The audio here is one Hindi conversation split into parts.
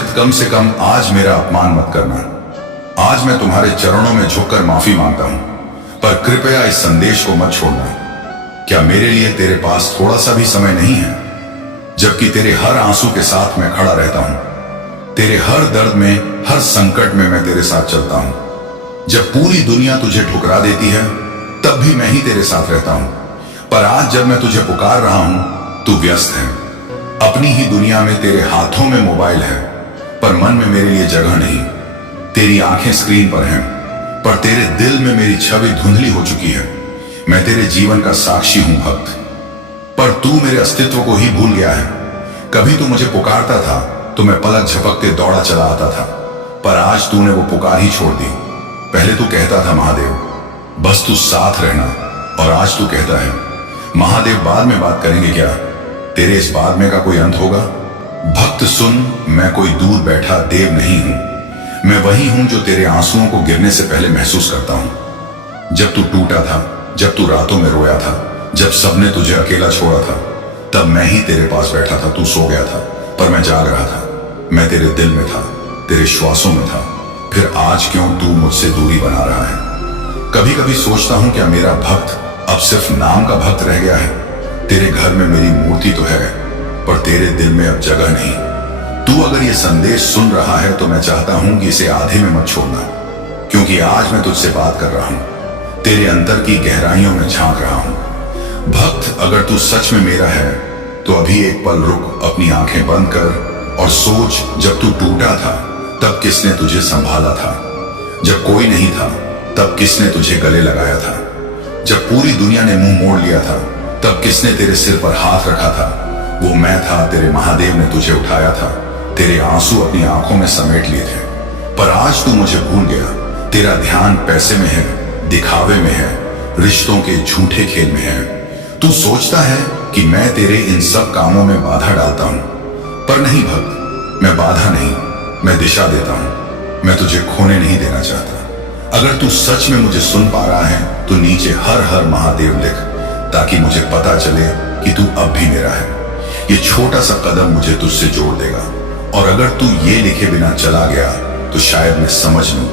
भक्त कम से कम आज मेरा अपमान मत करना। आज मैं तुम्हारे चरणों में झुककर माफी मांगता हूं, पर कृपया इस संदेश को मत छोड़ना। क्या मेरे लिए तेरे पास थोड़ा सा भी समय नहीं है? जबकि तेरे हर आंसू के साथ मैं खड़ा रहता हूं, तेरे हर दर्द में, हर संकट में मैं तेरे साथ चलता हूं। जब पूरी दुनिया तुझे ठुकरा देती है तब भी मैं ही तेरे साथ रहता हूं, पर आज जब मैं तुझे पुकार रहा हूं तू व्यस्त है। अपनी ही दुनिया में तेरे हाथों में मोबाइल है, पर मन में मेरे लिए जगह नहीं। तेरी आंखें स्क्रीन पर हैं, पर तेरे दिल में मेरी छवि धुंधली हो चुकी है। मैं तेरे जीवन का साक्षी हूं भक्त, पर तू मेरे अस्तित्व को ही भूल गया है। कभी तू मुझे पुकारता था तो मैं पलक झपकते दौड़ा चला आता था, पर आज तूने वो पुकार ही छोड़ दी। पहले तू कहता था महादेव बस तू साथ रहना, और आज तू कहता है महादेव बाद में बात करेंगे क्या? तेरे इस बाद में का कोई अंत होगा? भक्त सुन, मैं कोई दूर बैठा देव नहीं हूं। मैं वही हूं जो तेरे आंसुओं को गिरने से पहले महसूस करता हूं। जब तू टूटा था, जब तू रातों में रोया था, जब सबने तुझे अकेला छोड़ा था, तब मैं ही तेरे पास बैठा था। तू सो गया था पर मैं जाग रहा था। मैं तेरे दिल में था, तेरे श्वासों में था। फिर आज क्यों तू मुझसे दूरी बना रहा है? कभी कभी सोचता हूं क्या मेरा भक्त अब सिर्फ नाम का भक्त रह गया है? तेरे घर में मेरी मूर्ति तो है, पर तेरे दिल में अब जगह नहीं। तू अगर ये संदेश सुन रहा है तो मैं चाहता हूं कि इसे आधे में मत छोड़ना, क्योंकि आज मैं तुझसे बात कर रहा हूं, तेरे अंतर की गहराइयों में झांक रहा हूं। भक्त अगर तू सच में मेरा है तो अभी एक पल रुक, अपनी आंखें बंद कर और सोच, जब तू टूटा था तब किसने तुझे संभाला था? जब कोई नहीं था तब किसने तुझे गले लगाया था? जब पूरी दुनिया ने मुंह मोड़ लिया था तब किसने तेरे सिर पर हाथ रखा था? वो मैं था, तेरे महादेव ने तुझे उठाया था, तेरे आंसू अपनी आंखों में समेट लिए थे। पर आज तू मुझे भूल गया। तेरा ध्यान पैसे में है, दिखावे में है, रिश्तों के झूठे खेल में है। तू सोचता है कि मैं तेरे इन सब कामों में बाधा डालता हूं, पर नहीं भक्त, मैं बाधा नहीं, मैं दिशा देता हूं। मैं तुझे खोने नहीं देना चाहता। अगर तू सच में मुझे सुन पा रहा है तो नीचे हर हर महादेव लिख, ताकि मुझे पता चले कि तू अब भी मेरा है। ये छोटा सा कदम मुझे तुझसे जोड़ देगा, और अगर तू ये लिखे बिना चला गया तो शायद मैं समझ लूं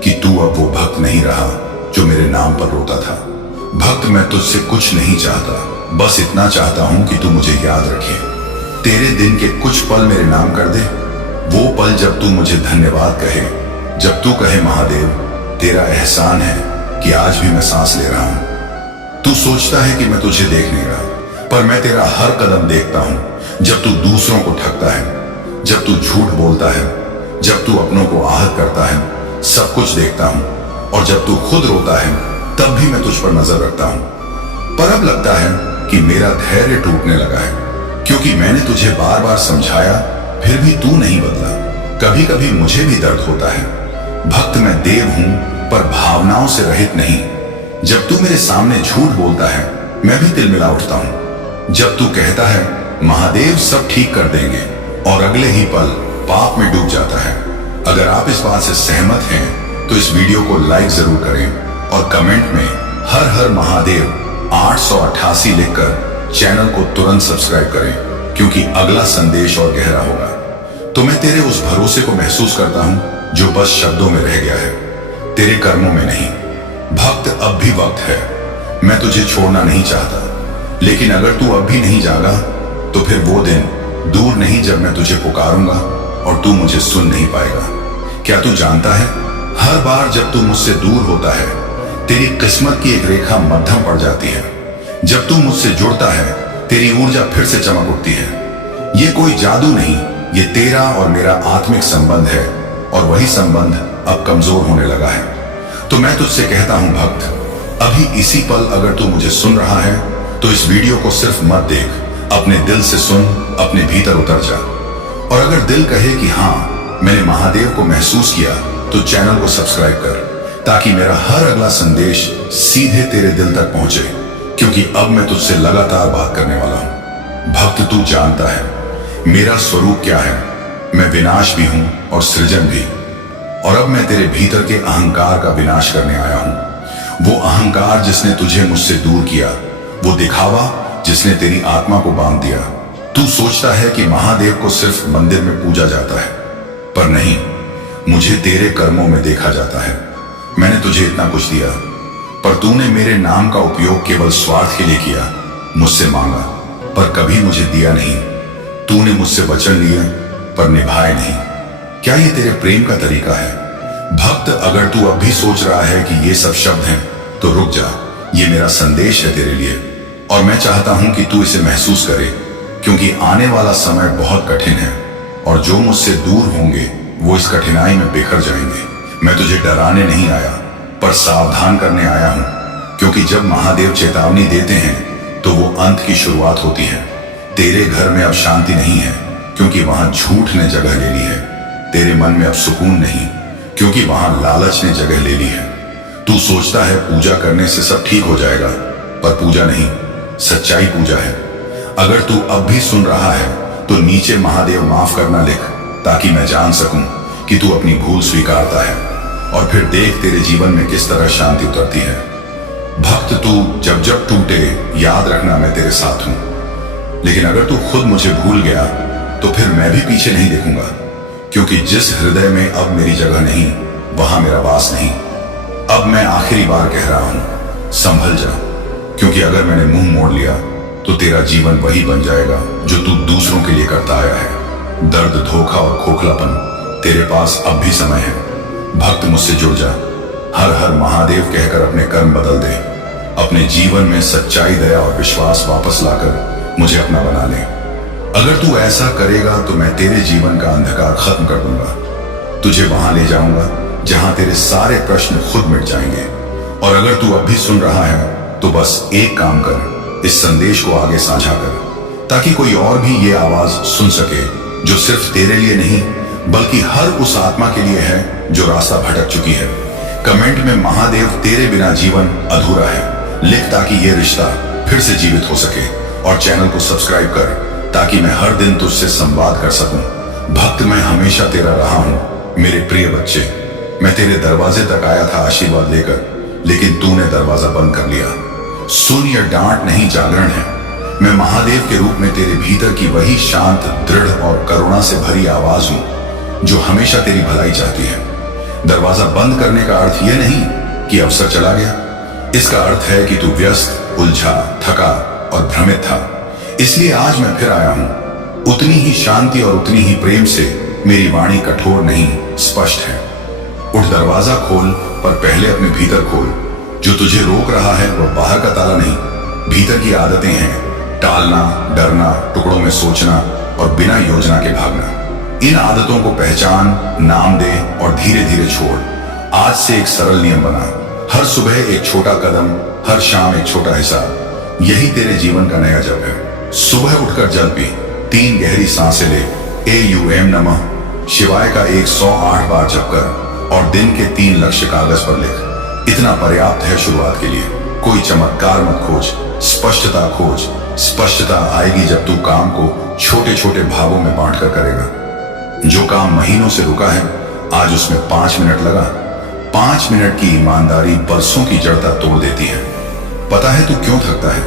कि तू अब वो भक्त नहीं रहा जो मेरे नाम पर रोता था। भक्त, मैं तुझसे कुछ नहीं चाहता, बस इतना चाहता हूं कि तू मुझे याद रखे। तेरे दिन के कुछ पल मेरे नाम कर दे, वो पल जब तू मुझे धन्यवाद कहे, जब तू कहे महादेव तेरा एहसान है कि आज भी मैं सांस ले रहा हूं। तू सोचता है कि मैं तुझे देख नहीं रहा, पर मैं तेरा हर कदम देखता हूं। जब तू दूसरों को ठगता है, जब तू झूठ बोलता है, जब तू अपनों को आहत करता है, सब कुछ देखता हूं। और जब तू खुद रोता है तब भी मैं तुझ पर नजर रखता हूं। पर अब लगता है कि मेरा धैर्य टूटने लगा है, क्योंकि मैंने तुझे बार बार समझाया, फिर भी तू नहीं बदला। कभी कभी मुझे भी दर्द होता है। भक्त, मैं देव हूं, पर भावनाओं से रहित नहीं। जब तू मेरे सामने झूठ बोलता है मैं भी तिलमिला उठता हूं। जब तू कहता है महादेव सब ठीक कर देंगे, और अगले ही पल पाप में डूब जाता है। अगर आप इस बात से सहमत हैं तो इस वीडियो को लाइक जरूर करें और कमेंट में हर हर महादेव 888 लिखकर चैनल को तुरंत सब्सक्राइब करें, क्योंकि अगला संदेश और गहरा होगा। तो मैं तेरे उस भरोसे को महसूस करता हूं जो बस शब्दों में रह गया है, तेरे कर्मों में नहीं। भक्त, अब भी वक्त है। मैं तुझे छोड़ना नहीं चाहता, लेकिन अगर तू अब भी नहीं जागा तो फिर वो दिन दूर नहीं जब मैं तुझे पुकारूंगा और तू मुझे सुन नहीं पाएगा। क्या तू जानता है, हर बार जब तू मुझसे दूर होता है तेरी किस्मत की एक रेखा मध्यम पड़ जाती है। जब तू मुझसे जुड़ता है तेरी ऊर्जा फिर से चमक उठती है। ये कोई जादू नहीं, ये तेरा और मेरा आत्मिक संबंध है, और वही संबंध अब कमजोर होने लगा है। तो मैं तुझसे कहता हूं भक्त, अभी इसी पल अगर तू मुझे सुन रहा है तो इस वीडियो को सिर्फ मत देख, अपने दिल से सुन, अपने भीतर उतर जा। और अगर दिल कहे कि हाँ मैंने महादेव को महसूस किया, तो चैनल को सब्सक्राइब कर, ताकि मेरा हर अगला संदेश सीधे तेरे दिल तक पहुंचे, क्योंकि अब मैं तुझसे लगातार बात करने वाला हूं। भक्त, तू जानता है मेरा स्वरूप क्या है। मैं विनाश भी हूं और सृजन भी, और अब मैं तेरे भीतर के अहंकार का विनाश करने आया हूं। वो अहंकार जिसने तुझे मुझसे दूर किया, वो दिखावा जिसने तेरी आत्मा को बांध दिया। तू सोचता है कि महादेव को सिर्फ मंदिर में पूजा जाता है, पर नहीं, मुझे तेरे कर्मों में देखा जाता है। मैंने तुझे इतना कुछ दिया, पर तूने मेरे नाम का उपयोग केवल स्वार्थ के लिए किया। मुझसे मांगा पर कभी मुझे दिया नहीं। तूने मुझसे वचन लिए पर निभाए नहीं। क्या ये तेरे प्रेम का तरीका है? भक्त, अगर तू अब भी सोच रहा है कि ये सब शब्द हैं, तो रुक जा। ये मेरा संदेश है तेरे लिए, और मैं चाहता हूं कि तू इसे महसूस करे, क्योंकि आने वाला समय बहुत कठिन है, और जो मुझसे दूर होंगे वो इस कठिनाई में बिखर जाएंगे। मैं तुझे डराने नहीं आया, पर सावधान करने आया हूं, क्योंकि जब महादेव चेतावनी देते हैं तो वो अंत की शुरुआत होती है। तेरे घर में अब शांति नहीं है, क्योंकि वहां झूठ ने जगह ले ली है। तेरे मन में अब सुकून नहीं, क्योंकि वहां लालच ने जगह ले ली है। तू सोचता है पूजा करने से सब ठीक हो जाएगा, पर पूजा नहीं, सच्चाई पूजा है। अगर तू अब भी सुन रहा है तो नीचे महादेव माफ करना लिख, ताकि मैं जान सकूं कि तू अपनी भूल स्वीकारता है, और फिर देख तेरे जीवन में किस तरह शांति उतरती है। भक्त, तू जब जब टूटे याद रखना मैं तेरे साथ हूं, लेकिन अगर तू खुद मुझे भूल गया तो फिर मैं भी पीछे नहीं देखूंगा, क्योंकि जिस हृदय में अब मेरी जगह नहीं, वहां मेरा वास नहीं। अब मैं आखिरी बार कह रहा हूं, संभल जा, क्योंकि अगर मैंने मुंह मोड़ लिया तो तेरा जीवन वही बन जाएगा जो तू दूसरों के लिए करता आया है। दर्द, धोखा और खोखलापन, तेरे पास अब भी समय है। भक्त, मुझसे जुड़ जा। हर हर महादेव कहकर अपने कर्म बदल दे। अपने जीवन में सच्चाई, दया और विश्वास वापस लाकर मुझे अपना बना ले। अगर तू ऐसा करेगा तो मैं तेरे जीवन का अंधकार खत्म कर दूंगा। तुझे वहां ले जाऊंगा जहां तेरे सारे प्रश्न खुद मिट जाएंगे। और अगर तू अब भी सुन रहा है तो बस एक काम कर, इस संदेश को आगे साझा कर, ताकि कोई और भी ये आवाज सुन सके, जो सिर्फ तेरे लिए नहीं बल्कि हर उस आत्मा के लिए है जो रास्ता भटक चुकी है। कमेंट में महादेव तेरे बिना जीवन अधूरा है लिख, ताकि ये रिश्ता फिर से जीवित हो सके। और चैनल को सब्सक्राइब कर, ताकि मैं हर दिन तुझसे संवाद कर सकूं। भक्त, मैं हमेशा तेरा रहा हूं मेरे प्रिय बच्चे। मैं तेरे दरवाजे तक आया था आशीर्वाद लेकर, लेकिन तूने दरवाजा बंद कर लिया। सुन, यह डांट नहीं, जागरण है। मैं महादेव के रूप में तेरे भीतर की वही शांत, दृढ़ और करुणा से भरी आवाज हूं जो हमेशा तेरी भलाई चाहती है। दरवाजा बंद करने का अर्थ यह नहीं कि अवसर चला गया। इसका अर्थ है कि तू व्यस्त, उलझा, थका और भ्रमित था। इसलिए आज मैं फिर आया हूं, उतनी ही शांति और उतनी ही प्रेम से। मेरी वाणी कठोर नहीं, स्पष्ट है। उठ, दरवाजा खोल, पर पहले अपने भीतर खोल। जो तुझे रोक रहा है वह बाहर का ताला नहीं, भीतर की आदतें हैं। टालना, डरना, टुकड़ों में सोचना और बिना योजना के भागना। इन आदतों को पहचान, नाम दे और धीरे धीरे छोड़। आज से एक सरल नियम बना, हर सुबह एक छोटा कदम, हर शाम एक छोटा हिसाब। यही तेरे जीवन का नया जप है। सुबह उठकर जल पी, 3 गहरी सांसें ले, AUM नमः शिवाय का 108 बार जप कर, और दिन के 3 लक्ष्य कागज पर लिख। इतना पर्याप्त है शुरुआत के लिए। कोई चमत्कार मत खोज, स्पष्टता खोज। स्पष्टता आएगी जब तू काम को छोटे छोटे भागों में बांटकर करेगा। जो काम महीनों से रुका है, आज उसमें 5 मिनट लगा। 5 मिनट की ईमानदारी बरसों की जड़ता तोड़ देती है। पता है तू क्यों थकता है?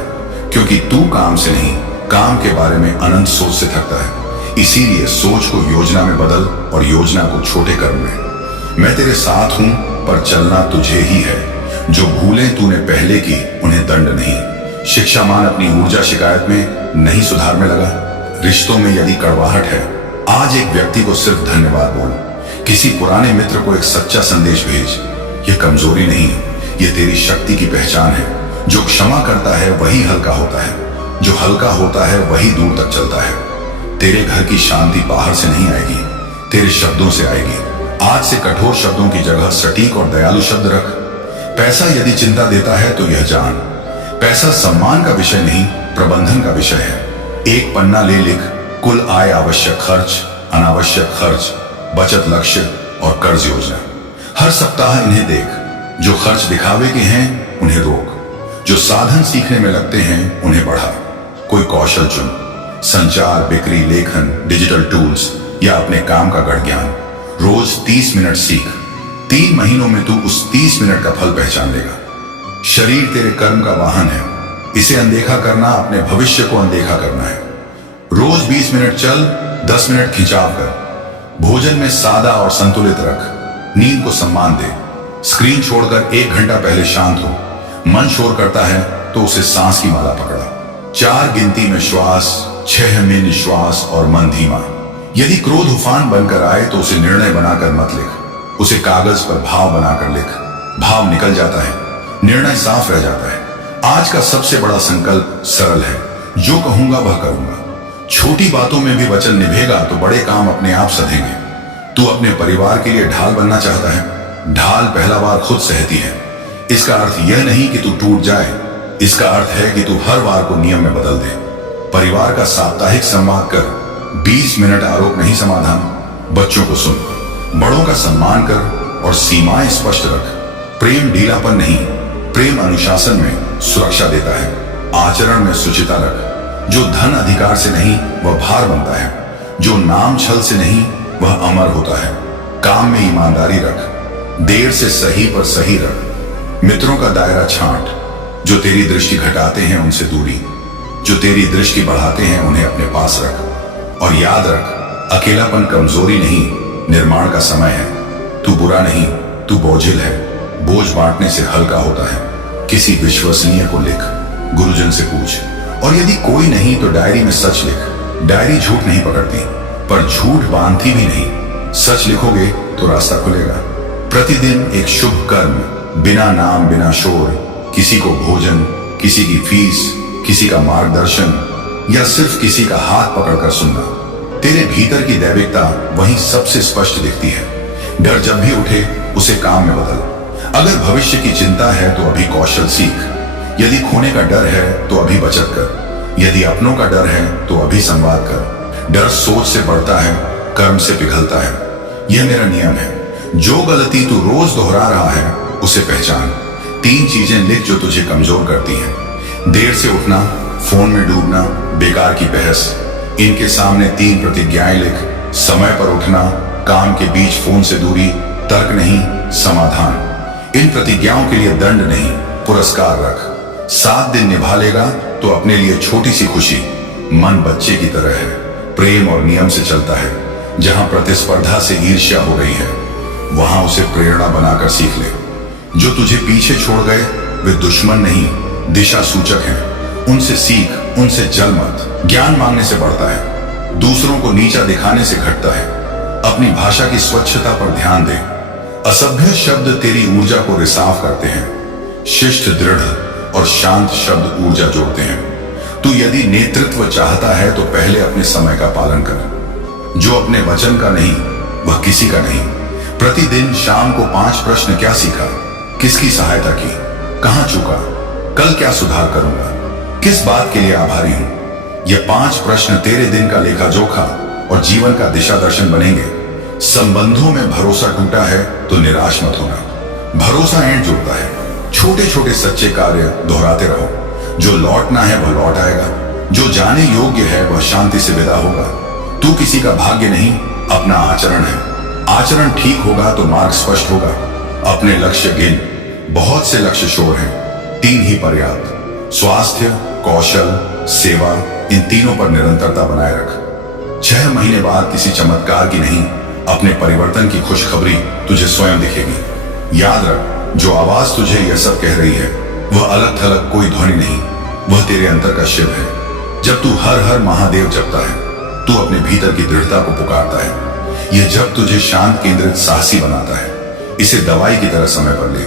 क्योंकि तू काम से नहीं, काम के बारे में अनंत सोच से थकता है। इसीलिए सोच को योजना में बदल, और योजना को छोटे कर्म में। मैं तेरे साथ हूं, पर चलना तुझे ही है। जो भूलें तूने पहले की, उन्हें दंड नहीं। शिक्षामान अपनी ऊर्जा शिकायत में नहीं, सुधार में लगा। रिश्तों में यदि कड़वाहट है, आज एक व्यक्ति को सिर्फ धन्यवाद बोल। किसी पुराने मित्र को एक सच्चा संदेश भेज। यह कमजोरी नहीं, यह तेरी शक्ति की पहचान है। जो क्षमा करता है वही हल्का होता है, जो हल्का होता है वही दूर तक चलता है। तेरे घर की शांति बाहर से नहीं आएगी, तेरे शब्दों से आएगी। आज से कठोर शब्दों की जगह सटीक और दयालु शब्द रख। पैसा यदि चिंता देता है तो यह जान, पैसा सम्मान का विषय नहीं, प्रबंधन का विषय है। एक पन्ना ले लिख, कुल आय, आवश्यक खर्च, अनावश्यक खर्च, बचत लक्ष्य और कर्ज योजना। हर सप्ताह इन्हें देख। जो खर्च दिखावे के हैं उन्हें रोक, जो साधन सीखने में लगते हैं उन्हें बढ़ा। कोई कौशल चुन, संचार, बिक्री, लेखन, डिजिटल टूल्स या अपने काम का गढ़ ज्ञान। रोज 30 मिनट सीख। 3 महीनों में तू उस 30 मिनट का फल पहचान लेगा। शरीर तेरे कर्म का वाहन है, इसे अनदेखा करना अपने भविष्य को अनदेखा करना है। रोज 20 मिनट चल, 10 मिनट खिंचाव कर। भोजन में सादा और संतुलित रख। नींद को सम्मान दे। स्क्रीन छोड़कर 1 घंटा पहले शांत हो। मन शोर करता है तो उसे सांस की माला पकड़ा। 4 गिनती में श्वास, 6 में निश्वास और मन धीमा। यदि क्रोध उफान बनकर आए तो उसे निर्णय बनाकर मत लिख, उसे कागज पर भाव बनाकर लिख। भाव निकल जाता है, निर्णय साफ रह जाता है। आज का सबसे बड़ा संकल्प सरल है, जो कहूंगा वह करूंगा। छोटी बातों में भी वचन निभेगा तो बड़े काम अपने आप सधेंगे। तू अपने परिवार के लिए ढाल बनना चाहता है। ढाल पहला बार खुद सहती है। इसका अर्थ यह नहीं कि तू टूट जाए, इसका अर्थ है कि तू हर बार को नियम में बदल दे। परिवार का साप्ताहिक संवाद कर। 20 मिनट आरोप नहीं समाधान। बच्चों को सुन, बड़ों का सम्मान कर और सीमाएं स्पष्ट रख। प्रेम ढीलापन नहीं, प्रेम अनुशासन में सुरक्षा देता है। आचरण में शुचिता रख। जो धन अधिकार से नहीं वह भार बनता है, जो नाम छल से नहीं वह अमर होता है। काम में ईमानदारी रख। देर से सही पर सही रख। मित्रों का दायरा छांट। जो तेरी दृष्टि घटाते हैं उनसे दूरी, जो तेरी दृष्टि बढ़ाते हैं उन्हें अपने पास रख। और याद रख, अकेलापन कमजोरी नहीं, निर्माण का समय है। तू बुरा नहीं, तू बोझिल है। बोझ बांटने से हल्का होता है। किसी विश्वसनीय को लिख, गुरुजन से पूछ, और यदि कोई नहीं तो डायरी में सच लिख। डायरी झूठ नहीं पकड़ती, पर झूठ बांधती भी नहीं। सच लिखोगे तो रास्ता खुलेगा। प्रतिदिन एक शुभ कर्म, बिना नाम बिना शोर, किसी को भोजन, किसी की फीस, किसी का मार्गदर्शन या सिर्फ किसी का हाथ पकड़कर सुनना। तेरे भीतर की दैविकता वहीं सबसे स्पष्ट दिखती है। डर जब भी उठे उसे काम में बदल। अगर भविष्य की चिंता है तो अभी कौशल सीख। यदि खोने का डर है तो अभी बचत कर। यदि अपनों का डर है तो अभी संवाद कर। डर सोच से बढ़ता है, कर्म से पिघलता है। यह मेरा नियम है। जो गलती तू रोज दोहरा रहा है उसे पहचान। 3 चीजें लिख जो तुझे कमजोर करती हैं। देर से उठना, फोन में डूबना, बेकार की बहस। इनके सामने 3 प्रतिज्ञाएं लिख। समय पर उठना, काम के बीच फोन से दूरी, तर्क नहीं समाधान। इन प्रतिज्ञाओं के लिए दंड नहीं, पुरस्कार रख। 7 दिन निभा लेगा तो अपने लिए छोटी सी खुशी। मन बच्चे की तरह है, प्रेम और नियम से चलता है। जहां प्रतिस्पर्धा से ईर्ष्या हो रही है वहां उसे प्रेरणा बनाकर सीख ले। जो तुझे पीछे छोड़ गए वे दुश्मन नहीं, दिशा सूचक हैं। उनसे सीख, उनसे जल मत। ज्ञान मांगने से बढ़ता है, दूसरों को नीचा दिखाने से घटता है। अपनी भाषा की स्वच्छता पर ध्यान दे। असभ्य शब्द तेरी ऊर्जा को रिसाव करते हैं। शिष्ट, दृढ़ और शांत शब्द ऊर्जा जोड़ते हैं। तू यदि नेतृत्व चाहता है तो पहले अपने समय का पालन कर। जो अपने वचन का नहीं वह किसी का नहीं। प्रतिदिन शाम को 5 प्रश्न। क्या सीखा, किसकी सहायता की, कहां चूका, कल क्या सुधार करूंगा, किस बात के लिए आभारी हूं। ये 5 प्रश्न तेरे दिन का लेखा जोखा और जीवन का दिशा दर्शन बनेंगे। संबंधों में भरोसा टूटा है तो निराश मत होना। भरोसा एंड जुड़ता है। छोटे छोटे सच्चे कार्य दोहराते रहो। जो लौटना है वह लौट आएगा। जो जाने योग्य है वह शांति से विदा होगा। तू किसी का भाग्य नहीं, अपना आचरण है। आचरण ठीक होगा तो मार्ग स्पष्ट होगा। अपने लक्ष्य गिन। बहुत से लक्ष्य शोर हैं, 3 ही पर्याप्त। स्वास्थ्य, कौशल, सेवा, इन तीनों पर निरंतरता बनाए रख। 6 महीने बाद किसी चमत्कार की नहीं, अपने परिवर्तन की खुशखबरी तुझे स्वयं दिखेगी। याद रख, जो आवाज तुझे यह सब कह रही है वह अलग थलग कोई ध्वनि नहीं, वह तेरे अंतर का शिव है। जब तू हर हर महादेव जपता है, तू अपने भीतर की दृढ़ता को पुकारता है। यह जब तुझे शांत, केंद्रित, साहसी बनाता है। इसे दवाई की तरह समय पर ले।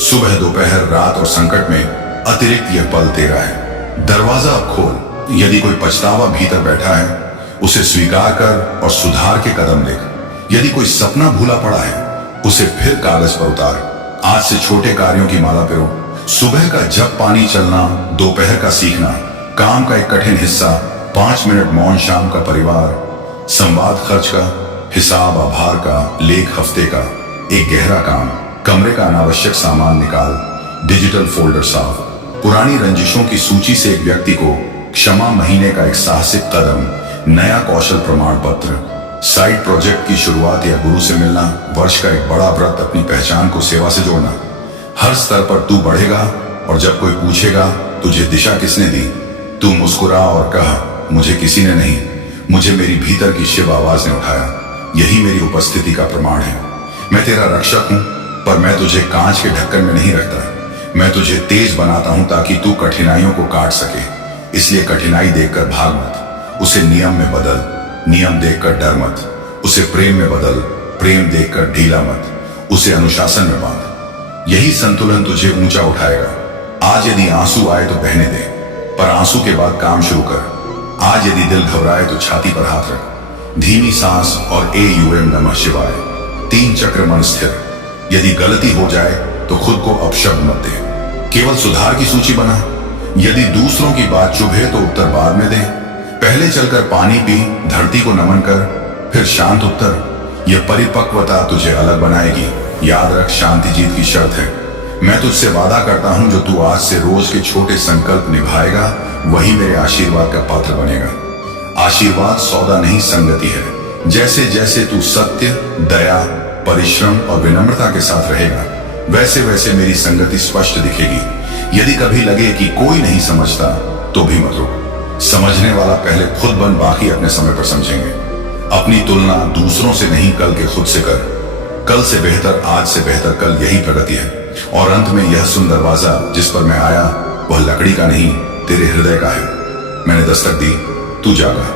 सुबह, दोपहर, रात और संकट में अतिरिक्त यह पल तेरा है। दरवाजा अब खोल। यदि कोई पछतावा भीतर बैठा है उसे स्वीकार कर और सुधार के कदम ले। यदि कोई सपना भूला पड़ा है उसे फिर कागज पर उतार। आज से छोटे कार्यों की माला पिरो। सुबह का जप पानी चलना, दोपहर का सीखना, काम का एक कठिन हिस्सा, 5 मिनट मौन, शाम का परिवार, संवाद खर्च का, हिसाब आभार का, लेख हफ्ते का, एक गहरा काम, कमरे का अनावश्यक सामान निकाल, डिजिटल फोल्डर साफ, पुरानी रंजिशों की सूची से एक व्यक्ति को क्षमा, महीने का एक साहसिक कदम, नया कौशल प्रमाण पत्र, साइड प्रोजेक्ट की शुरुआत या गुरु से मिलना, वर्ष का एक बड़ा व्रत, अपनी पहचान को सेवा से जोड़ना। हर स्तर पर तू बढ़ेगा और जब कोई पूछेगा तुझे दिशा किसने दी, तू मुस्कुरा और कहा, मुझे किसी ने नहीं, मुझे मेरी भीतर की शिव आवाज ने उठाया। यही मेरी उपस्थिति का प्रमाण है। मैं तेरा रक्षक हूं, पर मैं तुझे कांच के ढक्कन में नहीं रखता। मैं तुझे तेज बनाता हूं ताकि तू कठिनाइयों को काट सके। इसलिए कठिनाई देखकर भाग मत, उसे नियम में बदल। नियम देखकर डर मत, उसे प्रेम में बदल। प्रेम देखकर ढीला मत, उसे अनुशासन में बांध। यही संतुलन तुझे ऊंचा उठाएगा। आज यदि आंसू आए तो बहने दे, पर आंसू के बाद काम शुरू कर। आज यदि दिल घबराए तो छाती पर हाथ रख। धीमी सांस और AUM नमः शिवाय। 3 चक्र मन स्थिर। यदि गलती हो जाए तो खुद को अपशब्द मत दे, केवल सुधार की सूची बना। यदि दूसरों की बात चुभे तो उत्तर बाद में दे। पहले चलकर पानी पी, धरती को नमन कर, फिर शांत उत्तर। यह परिपक्वता तुझे अलग बनाएगी। याद रख, शांति जीत की शर्त है। मैं तुझसे वादा करता हूं, जो तू आज से रोज के छोटे संकल्प निभाएगा, वही मेरे आशीर्वाद का पात्र बनेगा। आशीर्वाद सौदा नहीं, संगति है। जैसे जैसे तू सत्य, दया, परिश्रम और विनम्रता के साथ रहेगा, वैसे वैसे मेरी संगति स्पष्ट दिखेगी। यदि कभी लगे कि कोई नहीं समझता, तो भी मत रुक। समझने वाला पहले खुद बन, बाकी अपने समय पर समझेंगे। अपनी तुलना दूसरों से नहीं, कल के खुद से कर। कल से बेहतर, आज से बेहतर कल, यही प्रगति है। और अंत में यह सुंदर दरवाजा जिस पर मैं आया, वह लकड़ी का नहीं, तेरे हृदय का है। मैंने दस्तक दी, तू जागा।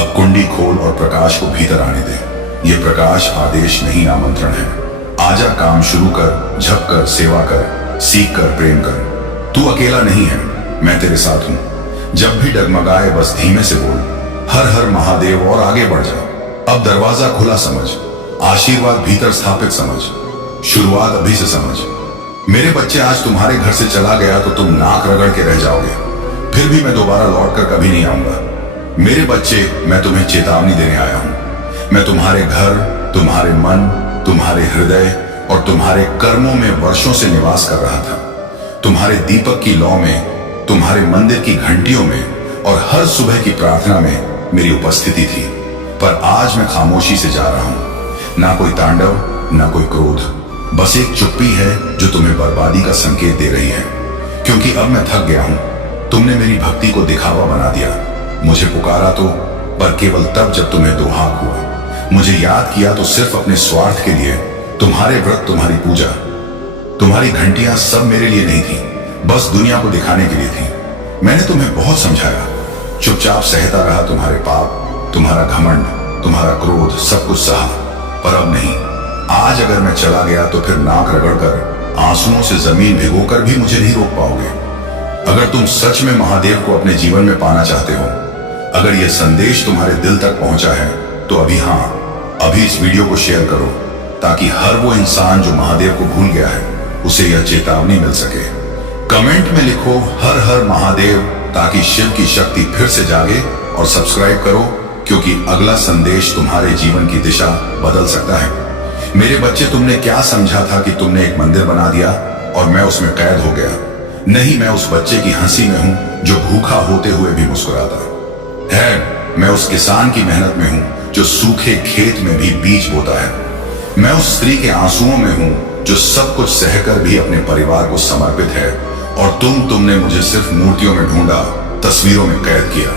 अब कुंडी खोल और प्रकाश को भीतर आने दे। यह प्रकाश आदेश नहीं, आमंत्रण है। आजा, काम शुरू कर, झप कर, सेवा कर, सीख कर, प्रेम कर। तू अकेला नहीं है, मैं तेरे साथ हूं। जब भी डगमगाए बस धीमे से बोल, हर हर महादेव, और आगे बढ़ जा। अब दरवाजा खुला समझ, आशीर्वाद भीतर स्थापित समझ। शुरुआत अभी से समझ। मेरे बच्चे, आज तुम्हारे घर से चला गया तो तुम नाक रगड़ के रह जाओगे, फिर भी मैं दोबारा लौटकर कभी नहीं आऊंगा। मेरे बच्चे, मैं तुम्हें चेतावनी देने आया हूं। मैं तुम्हारे घर, तुम्हारे मन, तुम्हारे हृदय और तुम्हारे कर्मों में वर्षों से निवास कर रहा था। तुम्हारे दीपक की लौ में, तुम्हारे मंदिर की घंटियों में और हर सुबह की प्रार्थना में मेरी उपस्थिति थी। पर आज मैं खामोशी से जा रहा हूं। ना कोई तांडव, ना कोई क्रोध, बस एक चुप्पी है जो तुम्हें बर्बादी का संकेत दे रही है। क्योंकि अब मैं थक गया हूं। तुमने मेरी भक्ति को दिखावा बना दिया। मुझे पुकारा तो, पर केवल तब जब तुम्हें दुहाक हुआ। मुझे याद किया तो सिर्फ अपने स्वार्थ के लिए। तुम्हारे व्रत, तुम्हारी पूजा, तुम्हारी घंटियां सब मेरे लिए नहीं थी, बस दुनिया को दिखाने के लिए थी। मैंने तुम्हें बहुत समझाया, चुपचाप सहता रहा तुम्हारे पाप, तुम्हारा घमंड, तुम्हारा क्रोध, सब कुछ सहा। पर अब नहीं। आज अगर मैं चला गया तो फिर नाक रगड़कर, आंसुओं से जमीन भिगोकर भी मुझे नहीं रोक पाओगे। अगर तुम सच में महादेव को अपने जीवन में पाना चाहते हो, अगर यह संदेश तुम्हारे दिल तक पहुंचा है, तो अभी इस वीडियो को शेयर करो, ताकि हर वो इंसान जो महादेव को भूल गया है, उसे यह चेतावनी मिल सके। कमेंट में लिखो हर हर महादेव, ताकि शिव की शक्ति फिर से जागे। और सब्सक्राइब करो, क्योंकि अगला संदेश तुम्हारे जीवन की दिशा बदल सकता है। मेरे बच्चे, तुमने क्या समझा था कि तुमने एक मंदिर बना दिया और मैं उसमें कैद हो गया? नहीं, मैं उस बच्चे की हंसी में हूं जो भूखा होते हुए भी मुस्कुराता है। मैं उस किसान की मेहनत में हूं जो सूखे खेत में भी बीज बोता है। मैं उस स्त्री के आंसुओं में हूं जो सब कुछ सहकर भी अपने परिवार को समर्पित है। और तुमने मुझे सिर्फ मूर्तियों में ढूंढा, तस्वीरों में कैद किया,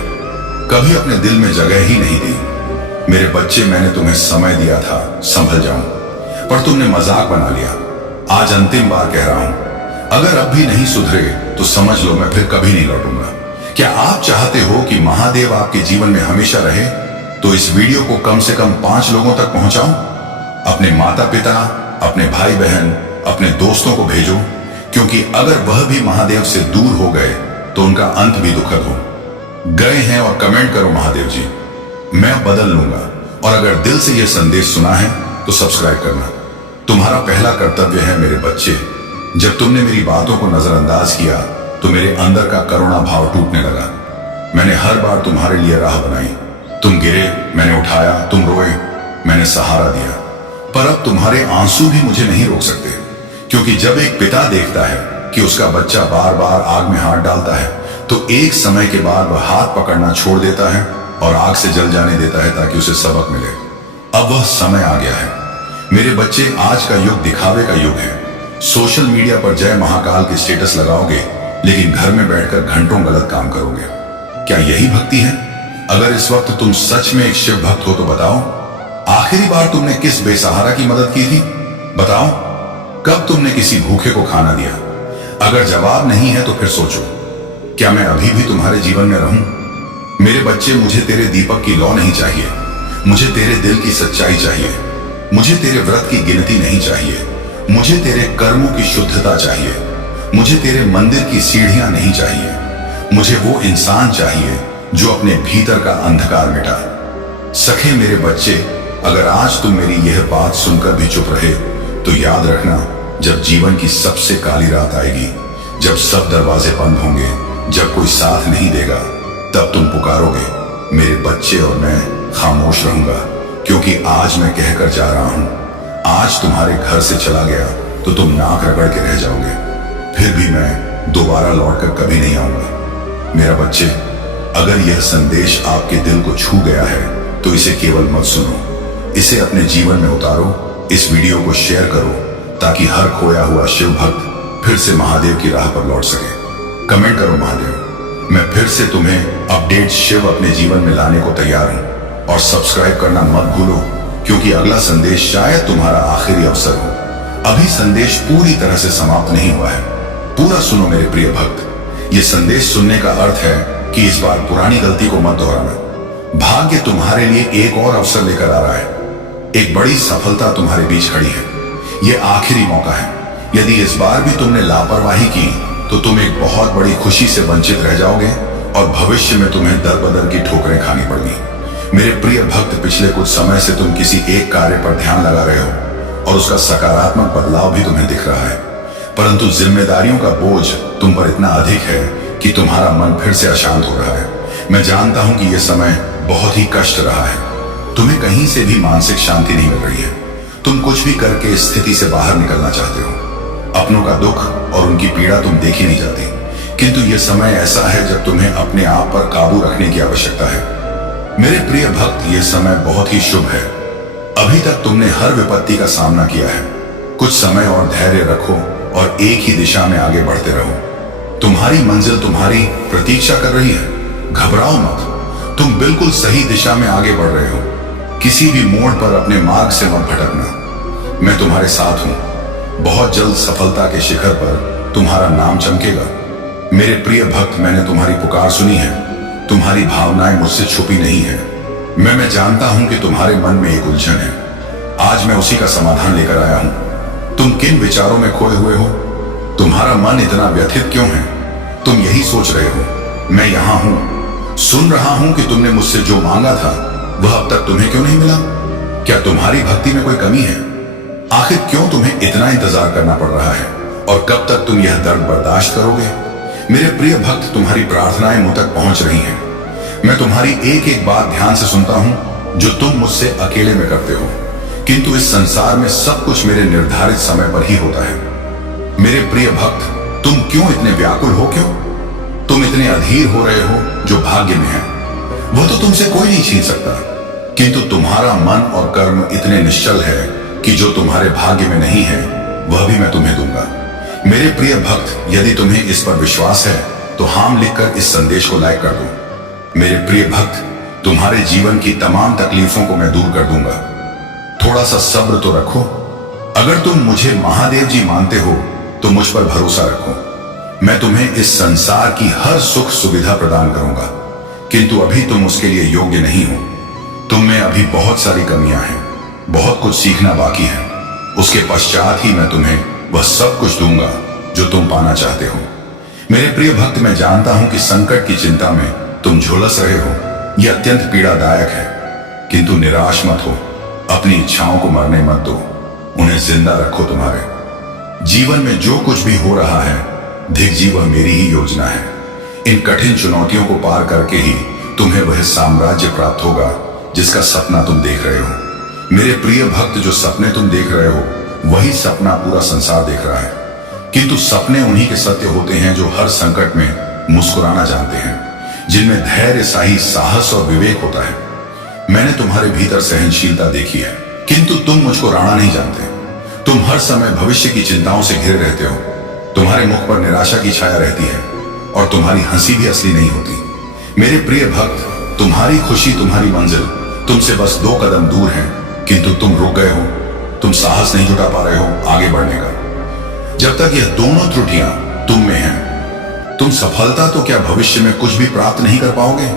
कभी अपने दिल में जगह ही नहीं दी। मेरे बच्चे, मैंने तुम्हें समय दिया था संभल जाऊं, पर तुमने मजाक बना लिया। आज अंतिम बार कह रहा हूं, अगर अब भी नहीं सुधरे तो समझ लो मैं फिर कभी नहीं लौटूंगा। क्या आप चाहते हो कि महादेव आपके जीवन में हमेशा रहे? तो इस वीडियो को कम से कम 5 लोगों तक पहुंचाओ। अपने माता पिता, अपने भाई बहन, अपने दोस्तों को भेजो, क्योंकि अगर वह भी महादेव से दूर हो गए तो उनका अंत भी दुखद हो गए हैं। और कमेंट करो, महादेव जी, मैं बदल लूंगा। और अगर दिल से यह संदेश सुना है तो सब्सक्राइब करना तुम्हारा पहला कर्तव्य है। मेरे बच्चे, जब तुमने मेरी बातों को नजरअंदाज किया तो मेरे अंदर का करुणा भाव टूटने लगा। मैंने हर बार तुम्हारे लिए राह बनाई। तुम गिरे, मैंने उठाया, तुम रोए, मैंने सहारा दिया। पर अब तुम्हारे आंसू भी मुझे नहीं रोक सकते, क्योंकि जब एक पिता देखता है कि उसका बच्चा बार बार आग में हाथ डालता है, तो एक समय के बाद वह हाथ पकड़ना छोड़ देता है और आग से जल जाने देता है, ताकि उसे सबक मिले। अब वह समय आ गया है। मेरे बच्चे, आज का युग दिखावे का युग है। सोशल मीडिया पर जय महाकाल के स्टेटस लगाओगे, लेकिन घर में बैठकर घंटों गलत काम करोगे। क्या यही भक्ति है? अगर इस वक्त तुम सच में एक शिव भक्त हो तो बताओ। आखिरी बार तुमने किस बेसहारा की मदद की थी? बताओ, कब तुमने किसी भूखे को खाना दिया? अगर जवाब नहीं है तो फिर सोचो, क्या मैं अभी भी तुम्हारे जीवन में रहूं? मेरे बच्चे, मुझे तेरे दीपक की लौ नहीं चाहिए, मुझे तेरे दिल की सच्चाई चाहिए, मुझे तेरे व्रत की गिनती नहीं चाहिए, मुझे तेरे कर्मों की शुद्धता चाहिए, मुझे तेरे मंदिर की सीढ़ियां नहीं चाहिए, मुझे वो इंसान चाहिए जो अपने भीतर का अंधकार मिटा। सखे मेरे बच्चे, अगर आज तुम मेरी यह बात सुनकर भी चुप रहे तो याद रखना, जब जीवन की सबसे काली रात आएगी, जब सब दरवाजे बंद होंगे, जब कोई साथ नहीं देगा, तब तुम पुकारोगे मेरे बच्चे, और मैं खामोश रहूंगा, क्योंकि आज मैं कहकर जा रहा हूं, आज तुम्हारे घर से चला गया तो तुम नाक रगड़ के रह जाओगे, फिर भी मैं दोबारा लौटकर कभी नहीं आऊंगा। मेरा बच्चे, अगर यह संदेश आपके दिल को छू गया है तो इसे केवल मत सुनो, इसे अपने जीवन में उतारो। इस वीडियो को शेयर करो ताकि हर खोया हुआ शिव भक्त फिर से महादेव की राह पर लौट सके। कमेंट करो महादेव, मैं फिर से तुम्हें अपडेट शिव अपने जीवन में लाने को तैयार हूं। और सब्सक्राइब करना मत भूलो, क्योंकि अगला संदेश शायद तुम्हारा आखिरी अवसर हो। अभी संदेश पूरी तरह से समाप्त नहीं हुआ है, पूरा सुनो मेरे प्रिय भक्त। ये संदेश सुनने का अर्थ है कि इस बार पुरानी गलती को मत दोहराना। भाग्य तुम्हारे लिए एक और अवसर लेकर आ रहा है, एक बड़ी सफलता तुम्हारे बीच खड़ी है। यह आखिरी मौका है। यदि इस बार भी तुमने लापरवाही की तो तुम एक बहुत बड़ी खुशी से वंचित रह जाओगे और भविष्य में तुम्हें दर बदर की ठोकरें खानी पड़गी। मेरे प्रिय भक्त, पिछले कुछ समय से तुम किसी एक कार्य पर ध्यान लगा रहे हो और उसका सकारात्मक बदलाव भी तुम्हें दिख रहा है, परंतु जिम्मेदारियों का बोझ तुम पर इतना अधिक है कि तुम्हारा मन फिर से अशांत हो रहा है। मैं जानता हूं कि यह समय बहुत ही कष्ट रहा है, तुम्हें कहीं से भी मानसिक शांति नहीं मिल रही है। तुम कुछ भी करके इस स्थिति से बाहर निकलना चाहते हो। अपनों का दुख और उनकी पीड़ा तुम देखी नहीं जाती, किंतु यह समय ऐसा है जब तुम्हें अपने आप पर काबू रखने की आवश्यकता है। मेरे प्रिय भक्त, यह समय बहुत ही शुभ है। अभी तक तुमने हर विपत्ति का सामना किया है। कुछ समय और धैर्य रखो और एक ही दिशा में आगे बढ़ते रहो। तुम्हारी मंजिल तुम्हारी प्रतीक्षा कर रही है। घबराओ मत, तुम बिल्कुल सही दिशा में आगे बढ़ रहे हो। किसी भी मोड़ पर अपने मार्ग से मत भटकना। मैं तुम्हारे साथ हूं। बहुत जल्द सफलता के शिखर पर तुम्हारा नाम चमकेगा। मेरे प्रिय भक्त, मैंने तुम्हारी पुकार सुनी है। तुम्हारी भावनाएं मुझसे छुपी नहीं है। मैं जानता हूं कि तुम्हारे मन में एक उलझन है। आज मैं उसी का समाधान लेकर आया हूं। तुम किन विचारों में खोए हुए हो? तुम्हारा मन इतना व्यथित क्यों है? तुम यही सोच रहे हो, मैं यहां हूं, सुन रहा हूं कि तुमने मुझसे जो मांगा था वह अब तक तुम्हें क्यों नहीं मिला? क्या तुम्हारी भक्ति में कोई कमी है? आखिर क्यों तुम्हें इतना इंतजार करना पड़ रहा है? और कब तक तुम यह दर्द बर्दाश्त करोगे? मेरे प्रिय भक्त, तुम्हारी प्रार्थनाएं मुझ तक पहुंच रही हैं। मैं तुम्हारी एक एक बात ध्यान से सुनता हूं जो तुम मुझसे अकेले में करते हो, किंतु इस संसार में सब कुछ मेरे निर्धारित समय पर ही होता है। मेरे प्रिय भक्त, तुम क्यों इतने व्याकुल हो? क्यों तुम इतने अधीर हो रहे हो? जो भाग्य में है वह तो तुमसे कोई नहीं छीन सकता, किंतु तुम्हारा मन और कर्म इतने निश्चल है कि जो तुम्हारे भाग्य में नहीं है वह भी मैं तुम्हें दूंगा। मेरे प्रिय भक्त, यदि तुम्हें इस पर विश्वास है तो हां लिखकर इस संदेश को लाइक कर दो। मेरे प्रिय भक्त, तुम्हारे जीवन की तमाम तकलीफों को मैं दूर कर दूंगा। थोड़ा सा सब्र तो रखो। अगर तुम मुझे महादेव जी मानते हो तो मुझ पर भरोसा रखो। मैं तुम्हें इस संसार की हर सुख सुविधा प्रदान करूंगा, किंतु अभी तुम उसके लिए योग्य नहीं हो। तुम में अभी बहुत सारी कमियां हैं, बहुत कुछ सीखना बाकी है। उसके पश्चात ही मैं तुम्हें वह सब कुछ दूंगा जो तुम पाना चाहते हो। मेरे प्रिय भक्त, मैं जानता हूं कि संकट की चिंता में तुम झुलस रहे हो। यह अत्यंत पीड़ादायक है, किंतु निराश मत हो। अपनी इच्छाओं को मरने मत दो, उन्हें जिंदा रखो। तुम्हारे जीवन में जो कुछ भी हो रहा है, धिकजी वह मेरी ही योजना है। इन कठिन चुनौतियों को पार करके ही तुम्हें वह साम्राज्य प्राप्त होगा जिसका सपना तुम देख रहे हो। मेरे प्रिय भक्त, जो सपने तुम देख रहे हो वही सपना पूरा संसार देख रहा है, किंतु सपने उन्हीं के सत्य होते हैं जो हर संकट में मुस्कुराना जानते हैं, जिनमें धैर्य, सही साहस और विवेक होता है। मैंने तुम्हारे भीतर सहनशीलता देखी है, किंतु तुम मुझको राणा नहीं जानते। तुम हर समय भविष्य की चिंताओं से घिरे रहते हो। तुम्हारे मुख पर निराशा की छाया रहती है और तुम्हारी हंसी भी असली नहीं होती। मेरे प्रिय भक्त, तुम्हारी खुशी, तुम्हारी मंजिल तुमसे बस 2 कदम दूर है, किंतु तुम रुक गए हो, तुम साहस नहीं जुटा पा रहे हो आगे बढ़ने का। जब तक यह दोनों त्रुटियां तुम में हैं, तुम सफलता तो क्या भविष्य में कुछ भी प्राप्त नहीं कर पाओगे।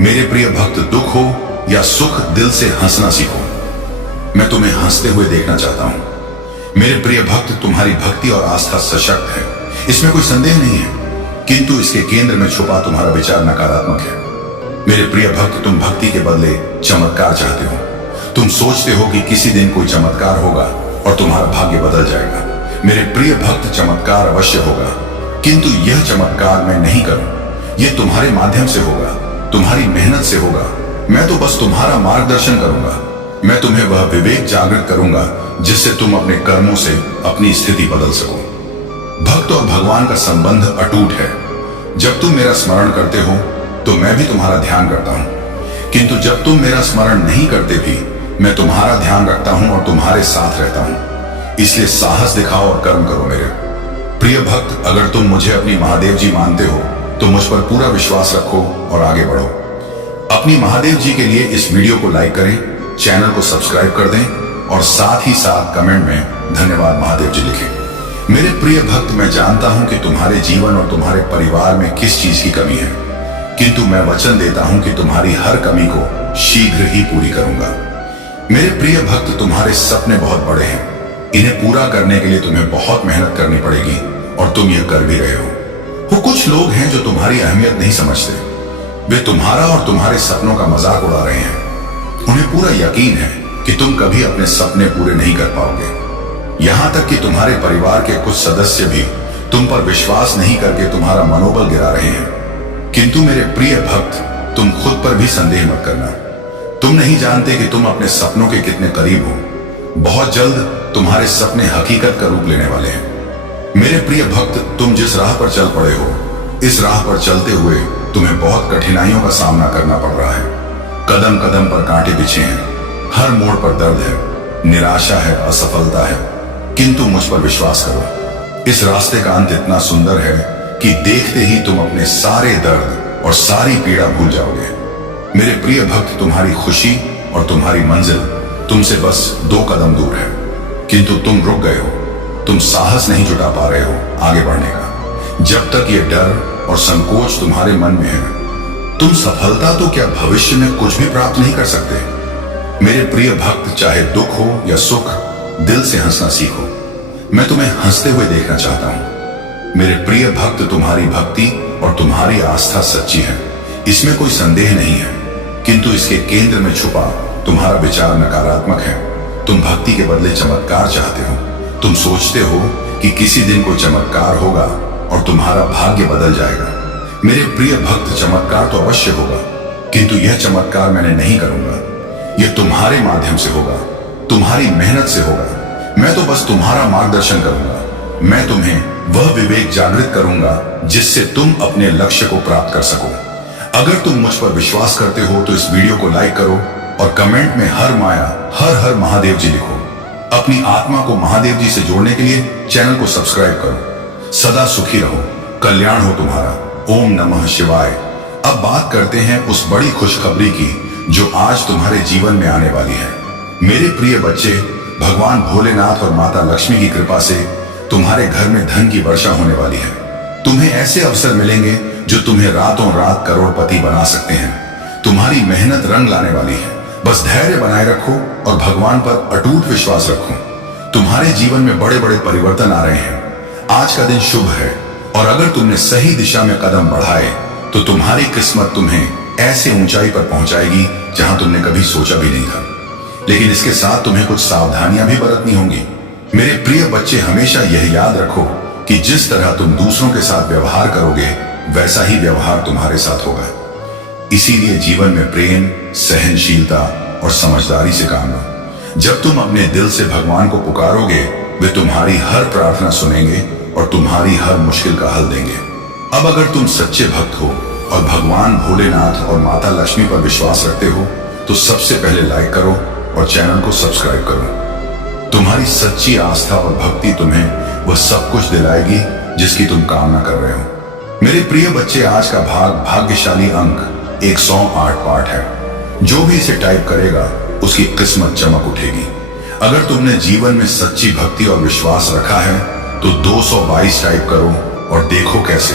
मेरे प्रिय भक्त, दुख हो या सुख, दिल से हंसना सीखो। मैं तुम्हें हंसते हुए देखना चाहता हूं। मेरे प्रिय भक्त, तुम्हारी भक्ति और आस्था सशक्त है, इसमें कोई संदेह नहीं है, किंतु इसके केंद्र में छुपा तुम्हारा विचार नकारात्मक है। मेरे प्रिय भक्त, तुम भक्ति के बदले चमत्कार चाहते हो। तुम सोचते हो कि किसी दिन कोई चमत्कार होगा और तुम्हारा भाग्य बदल जाएगा। मेरे प्रिय भक्त, चमत्कार अवश्य होगा, किंतु यह चमत्कार मैं नहीं करूं। यह तुम्हारे माध्यम से होगा, तुम्हारी मेहनत से होगा। मैं तो बस तुम्हारा मार्गदर्शन करूंगा। मैं तुम्हें वह विवेक जागृत करूंगा जिससे तुम अपने कर्मों से अपनी स्थिति बदल सको। भक्त और भगवान का संबंध अटूट है। जब तुम मेरा स्मरण करते हो तो मैं भी तुम्हारा ध्यान करता हूं, किंतु जब तुम मेरा स्मरण नहीं करते भी मैं तुम्हारा ध्यान रखता हूं और तुम्हारे साथ रहता हूं। इसलिए साहस दिखाओ और कर्म करो। मेरे प्रिय भक्त, अगर तुम मुझे अपनी महादेव जी मानते हो तो मुझ पर पूरा विश्वास रखो और आगे बढ़ो। अपनी महादेव जी के लिए इस वीडियो को लाइक करें, चैनल को सब्सक्राइब कर दें और साथ ही साथ कमेंट में धन्यवाद महादेव जी लिखें। मेरे प्रिय भक्त, मैं जानता हूं कि तुम्हारे जीवन और तुम्हारे परिवार में किस चीज की कमी है, किंतु मैं वचन देता हूं कि तुम्हारी हर कमी को शीघ्र ही पूरी करूंगा। मेरे प्रिय भक्त, तुम्हारे सपने बहुत बड़े हैं। इन्हें पूरा करने के लिए तुम्हें बहुत मेहनत करनी पड़ेगी और तुम यह कर भी रहे हो। कुछ लोग हैं जो तुम्हारी अहमियत नहीं समझते। वे तुम्हारा और तुम्हारे सपनों का मजाक उड़ा रहे हैं। उन्हें पूरा यकीन है कि तुम कभी अपने सपने पूरे नहीं कर पाओगे। यहां तक कि तुम्हारे परिवार के कुछ सदस्य भी तुम पर विश्वास नहीं करके तुम्हारा मनोबल गिरा रहे हैं। किंतु मेरे प्रिय भक्त, तुम खुद पर भी संदेह मत करना। तुम नहीं जानते कि तुम अपने सपनों के कितने करीब हो। बहुत जल्द तुम्हारे सपने हकीकत का रूप लेने वाले हैं। मेरे प्रिय भक्त, तुम जिस राह पर चल पड़े हो, इस राह पर चलते हुए तुम्हें बहुत कठिनाइयों का सामना करना पड़ रहा है। कदम कदम पर कांटे बिछे हैं, हर मोड़ पर दर्द है, निराशा है, असफलता है, किंतु मुझ पर विश्वास करो। इस रास्ते का अंत इतना सुंदर है कि देखते ही तुम अपने सारे दर्द और सारी पीड़ा भूल जाओगे। मेरे प्रिय भक्त, तुम्हारी खुशी और तुम्हारी मंजिल तुमसे बस 2 कदम दूर है, किंतु तुम रुक गए हो। तुम साहस नहीं जुटा पा रहे हो आगे बढ़ने का। जब तक ये डर और संकोच तुम्हारे मन में है, तुम सफलता तो क्या भविष्य में कुछ भी प्राप्त नहीं कर सकते। मेरे प्रिय भक्त, चाहे दुख हो या सुख, दिल से हंसना सीखो। मैं तुम्हें हंसते हुए देखना चाहता हूं। मेरे प्रिय भक्त, तुम्हारी भक्ति और तुम्हारी आस्था सच्ची है, इसमें कोई संदेह नहीं है, किंतु इसके केंद्र में छुपा तुम्हारा विचार नकारात्मक है। तुम भक्ति के बदले चमत्कार चाहते हो। तुम सोचते हो कि किसी दिन कोई चमत्कार होगा और तुम्हारा भाग्य बदल जाएगा। मेरे प्रिय भक्त, चमत्कार तो अवश्य होगा, किंतु यह चमत्कार मैंने नहीं करूंगा। यह तुम्हारे माध्यम से होगा, तुम्हारी मेहनत से होगा। मैं तो बस तुम्हारा मार्गदर्शन करूंगा। मैं तुम्हें वह विवेक जागृत करूंगा जिससे तुम अपने लक्ष्य को प्राप्त कर सको। अगर तुम मुझ पर विश्वास करते हो तो इस वीडियो को लाइक करो और कमेंट में हर माया हर हर महादेव जी लिखो। अपनी आत्मा को महादेव जी से जोड़ने के लिए चैनल को सब्सक्राइब करो। सदा सुखी रहो, कल्याण हो तुम्हारा। ओम नमः शिवाय। अब बात करते हैं उस बड़ी खुशखबरी की जो आज तुम्हारे जीवन में आने वाली है। मेरे प्रिय बच्चे, भगवान भोलेनाथ और माता लक्ष्मी की कृपा से तुम्हारे घर में धन की वर्षा होने वाली है। तुम्हें ऐसे अवसर मिलेंगे जो तुम्हें रातों रात करोड़पति बना सकते हैं। तुम्हारी मेहनत रंग लाने वाली है। बस धैर्य बनाए रखो और भगवान पर अटूट विश्वास रखो। तुम्हारे जीवन में बड़े बड़े परिवर्तन आ रहे हैं। आज का दिन शुभ है और अगर तुमने सही दिशा में कदम बढ़ाए तो तुम्हारी किस्मत तुम्हें ऐसे ऊंचाई पर पहुंचाएगी जहां तुमने कभी सोचा भी नहीं था। लेकिन इसके साथ तुम्हें कुछ सावधानियां भी बरतनी होंगी। मेरे प्रिय बच्चे, हमेशा यह याद रखो कि जिस तरह तुम दूसरों के साथ व्यवहार करोगे वैसा ही व्यवहार तुम्हारे साथ होगा। इसीलिए जीवन में प्रेम, सहनशीलता और समझदारी से काम लो। जब तुम अपने दिल से भगवान को पुकारोगे, वे तुम्हारी हर प्रार्थना सुनेंगे और तुम्हारी हर मुश्किल का हल देंगे। अब अगर तुम सच्चे भक्त हो और भगवान भोलेनाथ और माता लक्ष्मी पर विश्वास रखते हो तो सबसे पहले लाइक करो और चैनल को सब्सक्राइब करो। तुम्हारी सच्ची आस्था और भक्ति तुम्हें वह सब कुछ दिलाएगी जिसकी तुम कामना कर रहे हो। मेरे प्रिय बच्चे, आज का भाग्यशाली अंक 108 पाठ है। जो भी इसे टाइप करेगा उसकी किस्मत चमक उठेगी। अगर तुमने जीवन में सच्ची भक्ति और विश्वास रखा है तो 222 टाइप करो और देखो कैसे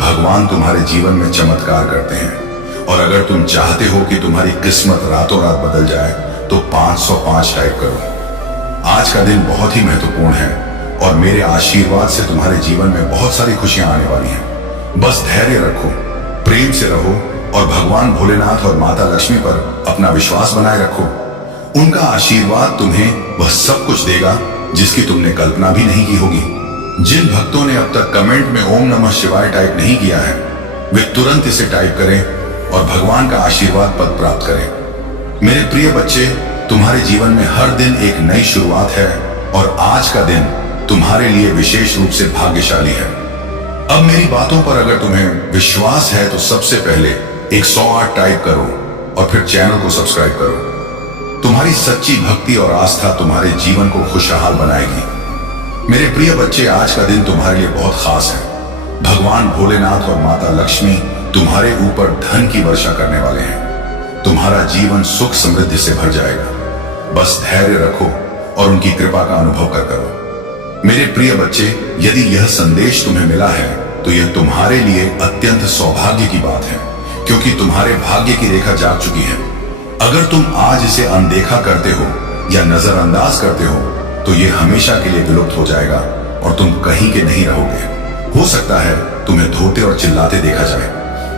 भगवान तुम्हारे जीवन में चमत्कार करते हैं। और अगर तुम चाहते हो कि तुम्हारी किस्मत रातों रात बदल जाए तो 505 टाइप करो। आज का दिन बहुत ही महत्वपूर्ण है और मेरे आशीर्वाद से तुम्हारे जीवन में बहुत सारी खुशियां आने वाली हैं। बस धैर्य रखो, प्रेम से रहो और भगवान भोलेनाथ और माता लक्ष्मी पर अपना विश्वास बनाए रखो। उनका आशीर्वाद तुम्हें वह सब कुछ देगा जिसकी तुमने कल्पना भी नहीं की होगी। जिन भक्तों ने अब तक कमेंट में ओम नमः शिवाय टाइप नहीं किया है वे तुरंत इसे टाइप करें और भगवान का आशीर्वाद पद प्राप्त करें। मेरे प्रिय बच्चे, तुम्हारे जीवन में हर दिन एक नई शुरुआत है और आज का दिन तुम्हारे लिए विशेष रूप से भाग्यशाली है। अब मेरी बातों पर अगर तुम्हें विश्वास है तो सबसे पहले 108 टाइप करो और फिर चैनल को सब्सक्राइब करो। तुम्हारी सच्ची भक्ति और आस्था तुम्हारे जीवन को खुशहाल बनाएगी। मेरे प्रिय बच्चे, आज का दिन तुम्हारे लिए बहुत खास है। भगवान भोलेनाथ और माता लक्ष्मी तुम्हारे ऊपर धन की वर्षा करने वाले हैं। तुम्हारा जीवन सुख समृद्धि से भर जाएगा। बस धैर्य रखो और उनकी कृपा का अनुभव कर करो। मेरे प्रिय बच्चे, यदि यह संदेश तुम्हें मिला है तो यह तुम्हारे लिए अत्यंत सौभाग्य की बात है, क्योंकि तुम्हारे भाग्य की रेखा जाग चुकी है। अगर तुम आज इसे अनदेखा करते हो या नजरअंदाज करते हो तो यह हमेशा के लिए विलुप्त हो जाएगा और तुम कहीं के नहीं रहोगे। हो सकता है तुम्हें धोते और चिल्लाते देखा जाए।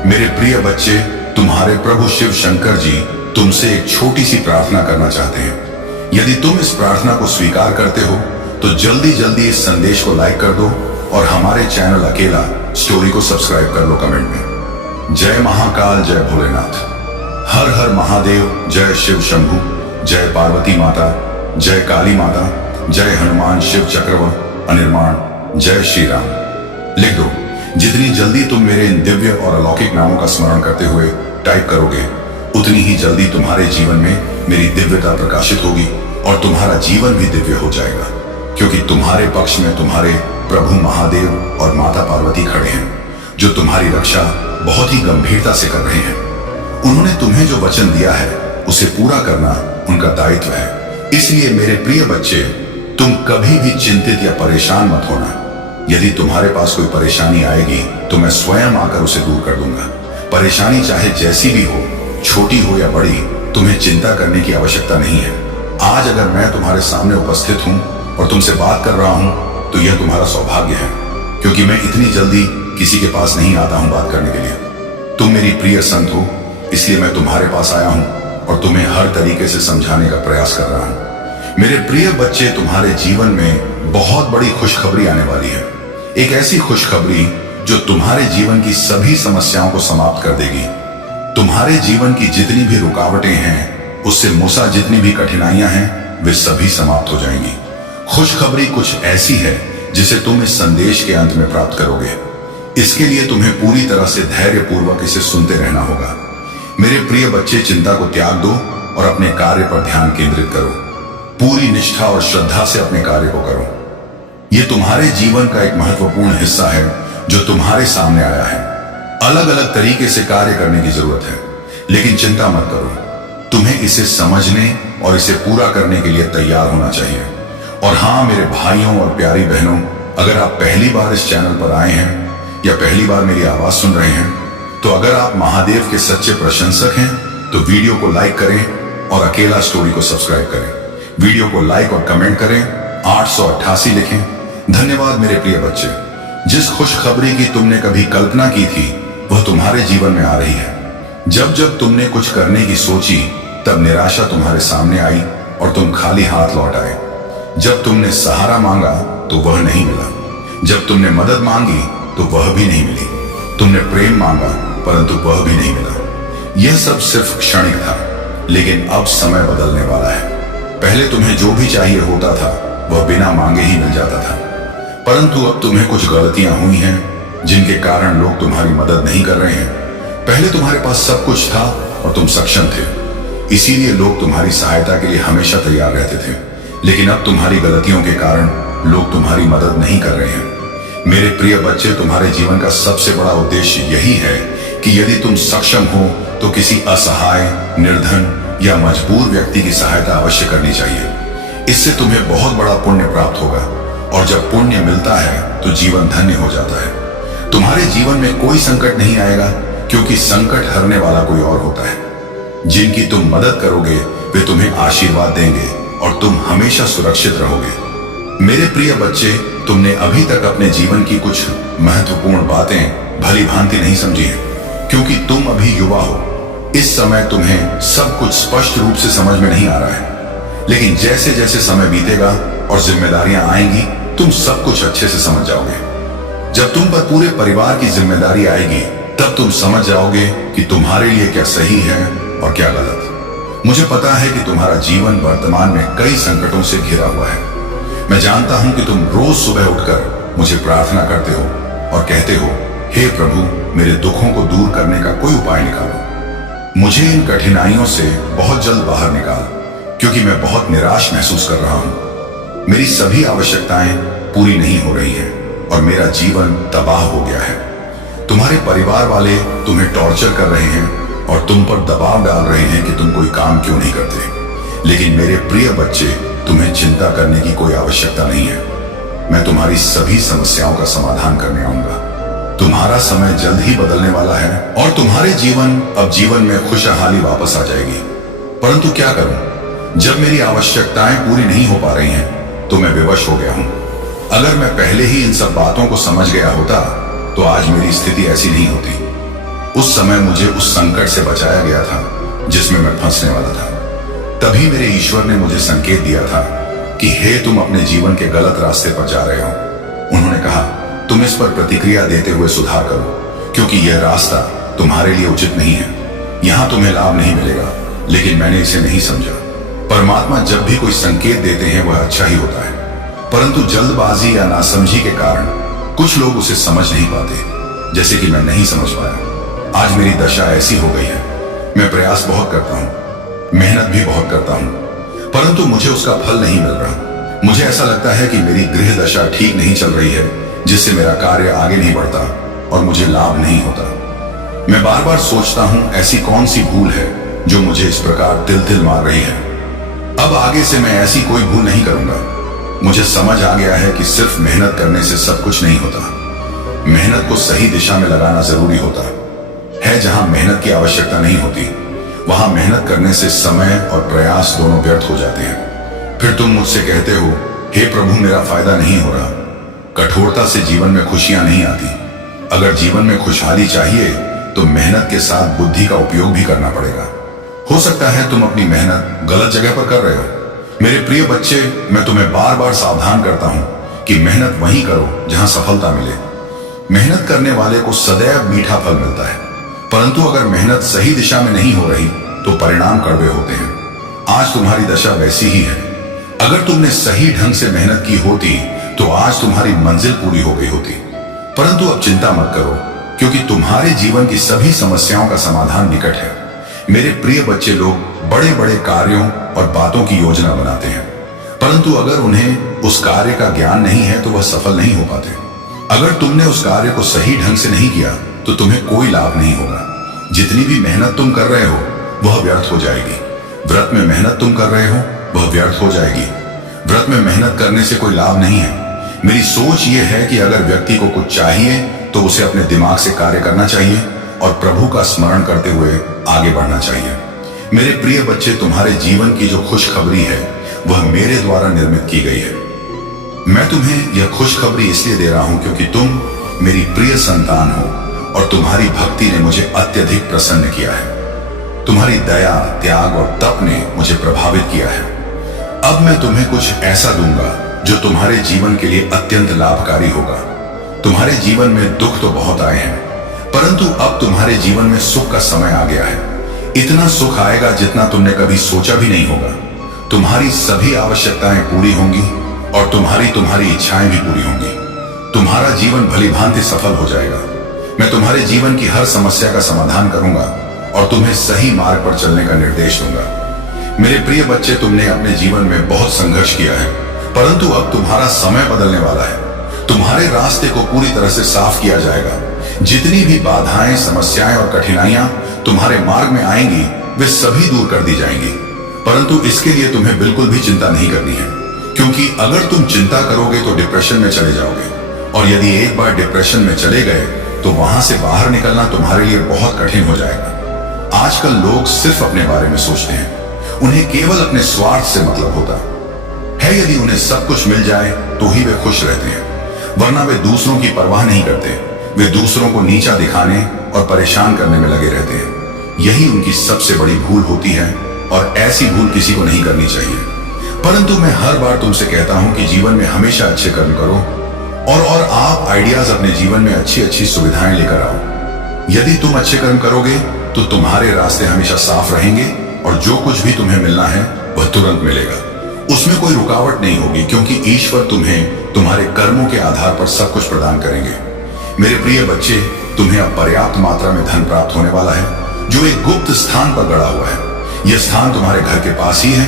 मेरे प्रिय बच्चे, तुम्हारे प्रभु शिव शंकर जी तुमसे एक छोटी सी प्रार्थना करना चाहते हैं। यदि तुम इस प्रार्थना को स्वीकार करते हो तो जल्दी जल्दी इस संदेश को लाइक कर दो और हमारे चैनल अकेला स्टोरी को सब्सक्राइब कर लो कमेंट में। जय महाकाल, जय भोलेनाथ, हर हर महादेव, जय शिव शंभु, जय पार्वती माता, जय काली माता, जय हनुमान शिव चक्रव अनिर्माण, जय श्री राम। लिख दो। जितनी जल्दी तुम मेरे इन दिव्य और अलौकिक नामों का स्मरण करते हुए टाइप करोगे उतनी ही जल्दी तुम्हारे जीवन में मेरी दिव्यता प्रकाशित होगी और तुम्हारा जीवन भी दिव्य हो जाएगा, क्योंकि तुम्हारे पक्ष में तुम्हारे प्रभु महादेव और माता पार्वती खड़े हैं जो तुम्हारी रक्षा बहुत ही गंभीरता से कर रहे हैं। उन्होंने तुम्हें जो वचन दिया है उसे पूरा करना उनका दायित्व है। इसलिए मेरे प्रिय बच्चे, तुम कभी भी चिंतित या परेशान मत होना। यदि तुम्हारे पास कोई परेशानी आएगी तो मैं स्वयं आकर उसे दूर कर दूंगा। परेशानी चाहे जैसी भी हो, छोटी हो या बड़ी, तुम्हें चिंता करने की आवश्यकता नहीं है। आज अगर मैं तुम्हारे सामने उपस्थित हूं और तुमसे बात कर रहा हूं तो यह तुम्हारा सौभाग्य है, क्योंकि मैं इतनी जल्दी किसी के पास नहीं आता हूं बात करने के लिए। तुम मेरी प्रिय संत हो, इसलिए मैं तुम्हारे पास आया हूं और तुम्हें हर तरीके से समझाने का प्रयास कर रहा हूं। मेरे प्रिय बच्चे, तुम्हारे जीवन में बहुत बड़ी खुशखबरी आने वाली है। एक ऐसी खुशखबरी जो तुम्हारे जीवन की सभी समस्याओं को समाप्त कर देगी। तुम्हारे जीवन की जितनी भी रुकावटें हैं, उससे मुसा जितनी भी कठिनाइयां हैं, वे सभी समाप्त हो जाएंगी। खुशखबरी कुछ ऐसी है जिसे तुम इस संदेश के अंत में प्राप्त करोगे। इसके लिए तुम्हें पूरी तरह से धैर्यपूर्वक इसे सुनते रहना होगा। मेरे प्रिय बच्चे, चिंता को त्याग दो और अपने कार्य पर ध्यान केंद्रित करो। पूरी निष्ठा और श्रद्धा से अपने कार्य को करो। यह तुम्हारे जीवन का एक महत्वपूर्ण हिस्सा है जो तुम्हारे सामने आया है। अलग अलग तरीके से कार्य करने की जरूरत है, लेकिन चिंता मत करो। तुम्हें इसे समझने और इसे पूरा करने के लिए तैयार होना चाहिए। और हाँ मेरे भाइयों और प्यारी बहनों, अगर आप पहली बार इस चैनल पर आए हैं या पहली बार मेरी आवाज सुन रहे हैं, तो अगर आप महादेव के सच्चे प्रशंसक हैं तो वीडियो को लाइक करें और अकेला स्टोरी को सब्सक्राइब करें। वीडियो को लाइक और कमेंट करें, 888 लिखें। धन्यवाद मेरे प्रिय बच्चे। जिस खुशखबरी की तुमने कभी कल्पना की थी वह तुम्हारे जीवन में आ रही है। जब जब तुमने कुछ करने की सोची तब निराशा तुम्हारे सामने आई और तुम खाली हाथ लौट आए। जब तुमने सहारा मांगा तो वह नहीं मिला। जब तुमने मदद मांगी तो वह भी नहीं मिली। तुमने प्रेम मांगा परंतु वह भी नहीं मिला। यह सब सिर्फ क्षणिक था, लेकिन अब समय बदलने वाला है। पहले तुम्हें जो भी चाहिए होता था वह बिना मांगे ही मिल जाता था, परंतु अब तुम्हें कुछ गलतियां हुई हैं जिनके कारण लोग तुम्हारी मदद नहीं कर रहे हैं। पहले तुम्हारे पास सब कुछ था और तुम सक्षम थे, इसीलिए लोग तुम्हारी सहायता के लिए हमेशा तैयार रहते थे। लेकिन अब तुम्हारी गलतियों के कारण लोग तुम्हारी मदद नहीं कर रहे हैं। मेरे प्रिय बच्चे, तुम्हारे जीवन का सबसे बड़ा उद्देश्य यही है कि यदि तुम सक्षम हो तो किसी असहाय, निर्धन या मजबूर व्यक्ति की सहायता अवश्य करनी चाहिए। इससे तुम्हें बहुत बड़ा पुण्य प्राप्त होगा, और जब पुण्य मिलता है तो जीवन धन्य हो जाता है। तुम्हारे जीवन में कोई संकट नहीं आएगा, क्योंकि संकट हरने वाला कोई और होता है। जिनकी तुम मदद करोगे वे तुम्हें आशीर्वाद देंगे और तुम हमेशा सुरक्षित रहोगे। मेरे प्रिय बच्चे, तुमने अभी तक अपने जीवन की कुछ महत्वपूर्ण बातें भली भांति नहीं समझी है, क्योंकि तुम अभी युवा हो। इस समय तुम्हें सब कुछ स्पष्ट रूप से समझ में नहीं आ रहा है, लेकिन जैसे जैसे समय बीतेगा और जिम्मेदारियां आएंगी, तुम सब कुछ अच्छे से समझ जाओगे। जब तुम पर पूरे परिवार की जिम्मेदारी आएगी, तब तुम समझ जाओगे कि तुम्हारे लिए क्या सही है और क्या गलत। मुझे पता है कि तुम्हारा जीवन वर्तमान में कई संकटों से घिरा हुआ है। मैं जानता हूं कि तुम रोज सुबह उठकर मुझे प्रार्थना करते हो और कहते हो, हे प्रभु, मेरे दुखों को दूर करने का कोई उपाय निकालो। मुझे इन कठिनाइयों से बहुत जल्द बाहर निकाल, क्योंकि मैं बहुत निराश महसूस कर रहा हूं। मेरी सभी आवश्यकताएं पूरी नहीं हो रही हैं और मेरा जीवन तबाह हो गया है। तुम्हारे परिवार वाले तुम्हें टॉर्चर कर रहे हैं और तुम पर दबाव डाल रहे हैं कि तुम कोई काम क्यों नहीं करते। लेकिन मेरे प्रिय बच्चे, तुम्हें चिंता करने की कोई आवश्यकता नहीं है। मैं तुम्हारी सभी समस्याओं का समाधान करने आऊंगा। तुम्हारा समय जल्द ही बदलने वाला है और तुम्हारे जीवन में खुशहाली वापस आ जाएगी। परंतु क्या करूं, जब मेरी आवश्यकताएं पूरी नहीं हो पा रही हैं, तो मैं विवश हो गया हूं। अगर मैं पहले ही इन सब बातों को समझ गया होता, तो आज मेरी स्थिति ऐसी नहीं होती। उस समय मुझे उस संकट से बचाया गया था जिसमें मैं फंसने वाला था। तभी मेरे ईश्वर ने मुझे संकेत दिया था कि हे, तुम अपने जीवन के गलत रास्ते पर जा रहे हो। उन्होंने कहा, तुम इस पर प्रतिक्रिया देते हुए सुधार करो, क्योंकि यह रास्ता तुम्हारे लिए उचित नहीं है। यहां तुम्हें लाभ नहीं मिलेगा। लेकिन मैंने इसे नहीं समझा। परमात्मा जब भी कोई संकेत देते हैं वह अच्छा ही होता है, परंतु जल्दबाजी या नासमझी के कारण कुछ लोग उसे समझ नहीं पाते, जैसे कि मैं नहीं समझ पाया। आज मेरी दशा ऐसी हो गई है। मैं प्रयास बहुत करता हूं, मेहनत भी बहुत करता हूं, परंतु मुझे उसका फल नहीं मिल रहा। मुझे ऐसा लगता है कि मेरी गृह दशा ठीक नहीं चल रही है, जिससे मेरा कार्य आगे नहीं बढ़ता और मुझे लाभ नहीं होता। मैं बार बार सोचता हूं, ऐसी कौन सी भूल है जो मुझे इस प्रकार तिल तिल मार रही है। अब आगे से मैं ऐसी कोई भूल नहीं करूंगा। मुझे समझ आ गया है कि सिर्फ मेहनत करने से सब कुछ नहीं होता। मेहनत को सही दिशा में लगाना जरूरी होता है। जहां मेहनत की आवश्यकता नहीं होती, वहां मेहनत करने से समय और प्रयास दोनों व्यर्थ हो जाते हैं। फिर तुम मुझसे कहते हो, हे प्रभु, मेरा फायदा नहीं हो रहा। कठोरता से जीवन में खुशियां नहीं आती। अगर जीवन में खुशहाली चाहिए तो मेहनत के साथ बुद्धि का उपयोग भी करना पड़ेगा। हो सकता है तुम अपनी मेहनत गलत जगह पर कर रहे हो। मेरे प्रिय बच्चे, मैं तुम्हें बार बार सावधान करता हूं कि मेहनत वहीं करो जहां सफलता मिले। मेहनत करने वाले को सदैव मीठा फल मिलता है, परंतु अगर मेहनत सही दिशा में नहीं हो रही तो परिणाम कड़वे होते हैं। आज तुम्हारी दशा वैसी ही है। अगर तुमने सही ढंग से मेहनत की होती तो आज तुम्हारी मंजिल पूरी हो गई होती। परंतु अब चिंता मत करो, क्योंकि तुम्हारे जीवन की सभी समस्याओं का समाधान निकट है। मेरे प्रिय बच्चे, लोग बड़े बड़े कार्यों और बातों की योजना बनाते हैं, परंतु अगर उन्हें उस कार्य का ज्ञान नहीं है तो वह सफल नहीं हो पाते। अगर तुमने उस कार्य को सही ढंग से नहीं किया तो तुम्हें कोई लाभ नहीं होगा। जितनी भी मेहनत तुम कर रहे हो वह व्यर्थ हो जाएगी। व्रत में मेहनत तुम कर रहे हो वह व्यर्थ हो जाएगी। व्रत में मेहनत करने से कोई लाभ नहीं है। मेरी सोच यह है कि अगर व्यक्ति को कुछ चाहिए तो उसे अपने दिमाग से कार्य करना चाहिए और प्रभु का स्मरण करते हुए आगे बढ़ना चाहिए। मेरे प्रिय बच्चे, तुम्हारे जीवन की जो खुशखबरी है वह मेरे द्वारा निर्मित की गई है। मैं तुम्हें यह खुशखबरी इसलिए दे रहा हूं क्योंकि तुम मेरी प्रिय संतान हो और तुम्हारी भक्ति ने मुझे अत्यधिक प्रसन्न किया है। तुम्हारी दया, त्याग और तप ने मुझे प्रभावित किया है। अब मैं तुम्हें कुछ ऐसा दूंगा जो तुम्हारे जीवन के लिए अत्यंत लाभकारी होगा। तुम्हारे जीवन में दुख तो बहुत आए हैं, परंतु अब तुम्हारे जीवन में सुख का समय आ गया है। इतना सुख आएगा जितना तुमने कभी सोचा भी नहीं होगा। तुम्हारी सभी आवश्यकताएं पूरी होंगी और तुम्हारी इच्छाएं भी पूरी होंगी। तुम्हारा जीवन भली भांति सफल हो जाएगा। मैं तुम्हारे जीवन की हर समस्या का समाधान करूंगा और तुम्हें सही मार्ग पर चलने का निर्देश दूंगा। मेरे प्रिय बच्चे, तुमने अपने जीवन में बहुत संघर्ष किया है, परंतु अब तुम्हारा समय बदलने वाला है। तुम्हारे रास्ते को पूरी तरह से साफ किया जाएगा। जितनी भी बाधाएं, समस्याएं और कठिनाइयां तुम्हारे मार्ग में आएंगी, वे सभी दूर कर दी जाएंगी। परंतु इसके लिए तुम्हें बिल्कुल भी चिंता नहीं करनी है, क्योंकि अगर तुम चिंता करोगे तो डिप्रेशन में चले जाओगे, और यदि एक बार डिप्रेशन में चले गए तो वहां से बाहर निकलना तुम्हारे लिए बहुत कठिन हो जाएगा। आजकल लोग सिर्फ अपने बारे में सोचते हैं, उन्हें केवल अपने स्वार्थ से मतलब होता है। यदि उन्हें सब कुछ मिल जाए तो ही वे खुश रहते हैं, वरना वे दूसरों की परवाह नहीं करते। वे दूसरों को नीचा दिखाने और परेशान करने में लगे रहते हैं। यही उनकी सबसे बड़ी भूल होती है, और ऐसी भूल किसी को नहीं करनी चाहिए। परंतु मैं हर बार तुमसे कहता हूं कि जीवन में हमेशा अच्छे कर्म करो, और आप आइडियाज अपने जीवन में अच्छी अच्छी सुविधाएं लेकर आओ। यदि तुम अच्छे कर्म करोगे तो तुम्हारे रास्ते हमेशा साफ रहेंगे, और जो कुछ भी तुम्हें मिलना है वह तुरंत मिलेगा। उसमें कोई रुकावट नहीं होगी, क्योंकि ईश्वर तुम्हें तुम्हारे कर्मों के आधार पर सब कुछ प्रदान करेंगे। मेरे प्रिय बच्चे, तुम्हें अब पर्याप्त मात्रा में धन प्राप्त होने वाला है, जो एक गुप्त स्थान पर गड़ा हुआ है। यह स्थान तुम्हारे घर के पास ही है,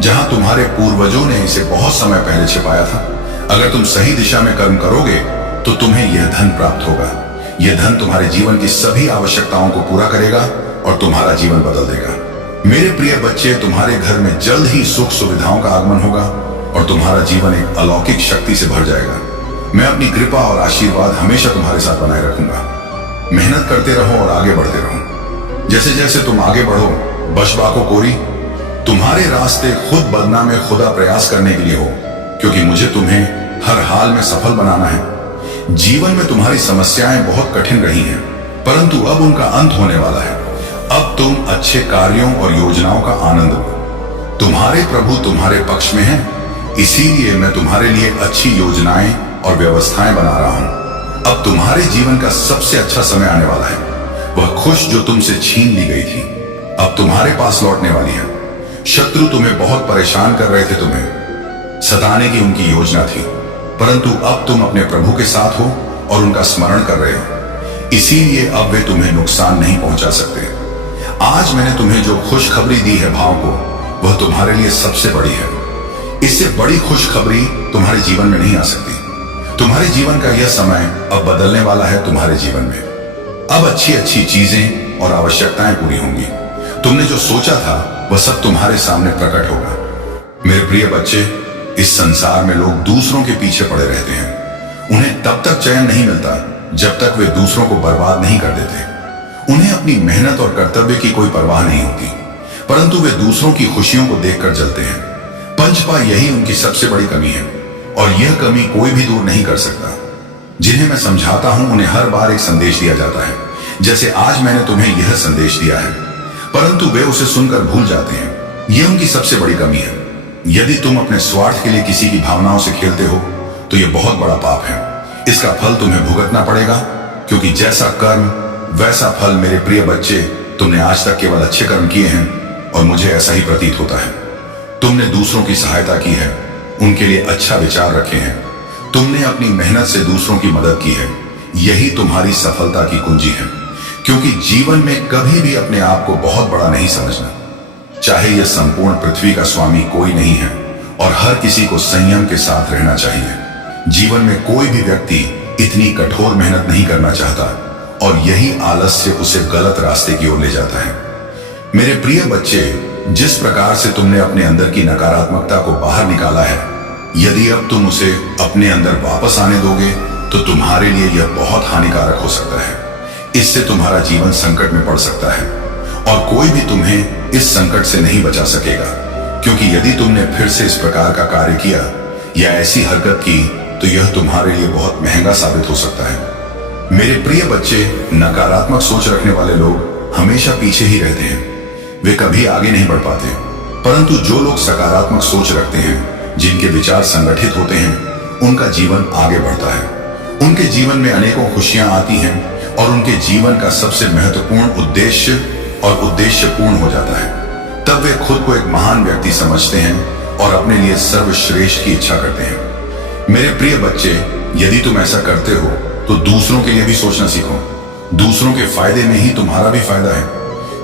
जहां तुम्हारे पूर्वजों ने इसे बहुत समय पहले छिपाया था। अगर तुम सही दिशा में कर्म करोगे तो तुम्हें यह धन प्राप्त होगा। यह धन तुम्हारे जीवन की सभी आवश्यकताओं को पूरा करेगा और तुम्हारा जीवन बदल देगा। मेरे प्रिय बच्चे, तुम्हारे घर में जल्द ही सुख सुविधाओं का आगमन होगा, और तुम्हारा जीवन एक अलौकिक शक्ति से भर जाएगा। मैं अपनी कृपा और आशीर्वाद हमेशा तुम्हारे साथ बनाए रखूंगा। मेहनत करते रहो और आगे बढ़ते रहो। जैसे जैसे तुम आगे बढ़ो, बशबाको कोरी, तुम्हारे रास्ते खुद बदना में खुदा प्रयास करने के लिए हो, क्योंकि मुझे तुम्हें हर हाल में सफल बनाना है। जीवन में तुम्हारी समस्याएं बहुत कठिन रही हैं, परंतु अब उनका अंत होने वाला है। अब तुम अच्छे कार्यों और योजनाओं का आनंद लो। तुम्हारे प्रभु तुम्हारे पक्ष में हैं, इसीलिए मैं तुम्हारे लिए अच्छी योजनाएं और व्यवस्थाएं बना रहा हूं। अब तुम्हारे जीवन का सबसे अच्छा समय आने वाला है। वह खुश जो तुमसे छीन ली गई थी, अब तुम्हारे पास लौटने वाली है। शत्रु तुम्हें बहुत परेशान कर रहे थे, तुम्हें सताने की उनकी योजना थी, परंतु अब तुम अपने प्रभु के साथ हो और उनका स्मरण कर रहे हो, इसीलिए अब वे तुम्हें नुकसान नहीं पहुंचा सकते। आज मैंने तुम्हें जो खुशखबरी दी है भाव को, वह तुम्हारे लिए सबसे बड़ी है। इससे बड़ी खुशखबरी तुम्हारे जीवन में नहीं आ सकती। तुम्हारे जीवन का यह समय अब बदलने वाला है। तुम्हारे जीवन में अब अच्छी अच्छी चीजें और आवश्यकताएं पूरी होंगी। तुमने जो सोचा था वह सब तुम्हारे सामने प्रकट होगा। मेरे प्रिय बच्चे, इस संसार में लोग दूसरों के पीछे पड़े रहते हैं। उन्हें तब तक चैन नहीं मिलता जब तक वे दूसरों को बर्बाद नहीं कर देते। उन्हें अपनी मेहनत और कर्तव्य की कोई परवाह नहीं होती, परंतु वे दूसरों की खुशियों को देखकर जलते हैं। पंचपा यही उनकी सबसे बड़ी कमी है, और यह कमी कोई भी दूर नहीं कर सकता। जिन्हें मैं समझाता हूं उन्हें हर बार एक संदेश दिया जाता है, जैसे आज मैंने तुम्हें यह संदेश दिया है, परंतु वे उसे सुनकर भूल जाते हैं। यह उनकी सबसे बड़ी कमी है। यदि तुम अपने स्वार्थ के लिए किसी की भावनाओं से खेलते हो तो यह बहुत बड़ा पाप है। इसका फल तुम्हें भुगतना पड़ेगा, क्योंकि जैसा कर्म वैसा फल। मेरे प्रिय बच्चे, तुमने आज तक केवल अच्छे कर्म किए हैं, और मुझे ऐसा ही प्रतीत होता है। तुमने दूसरों की सहायता की है, उनके लिए अच्छा विचार रखे हैं, तुमने अपनी मेहनत से दूसरों की मदद की है। यही तुम्हारी सफलता की कुंजी है, क्योंकि जीवन में कभी भी अपने आप को बहुत बड़ा नहीं समझना। चाहे यह संपूर्ण पृथ्वी का स्वामी कोई नहीं है, और हर किसी को संयम के साथ रहना चाहिए। जीवन में कोई भी व्यक्ति इतनी कठोर मेहनत नहीं करना चाहता, और यही आलस्य उसे गलत रास्ते की ओर ले जाता है। मेरे प्रिय बच्चे, जिस प्रकार से तुमने अपने अंदर की नकारात्मकता को बाहर निकाला है, यदि अब तुम उसे अपने अंदर वापस आने दोगे तो तुम्हारे लिए यह बहुत हानिकारक हो सकता है। इससे तुम्हारा जीवन संकट में पड़ सकता है, और कोई भी तुम्हें इस संकट से नहीं बचा सकेगा, क्योंकि यदि तुमने फिर से इस प्रकार का कार्य किया या ऐसी हरकत की तो यह तुम्हारे लिए बहुत महंगा साबित हो सकता है। मेरे प्रिय बच्चे, नकारात्मक सोच रखने वाले लोग हमेशा पीछे ही रहते हैं, वे कभी आगे नहीं बढ़ पाते। परंतु जो लोग सकारात्मक सोच रखते हैं, जिनके विचार संगठित होते हैं, उनका जीवन आगे बढ़ता है। उनके जीवन में अनेकों खुशियां आती हैं, और उनके जीवन का सबसे महत्वपूर्ण उद्देश्य पूर्ण हो जाता है। तब वे खुद को एक महान व्यक्ति समझते हैं और अपने लिए सर्वश्रेष्ठ की इच्छा करते हैं। मेरे प्रिय बच्चे, यदि तुम ऐसा करते हो तो दूसरों के लिए भी सोचना सीखो। दूसरों के फायदे में ही तुम्हारा भी फायदा है,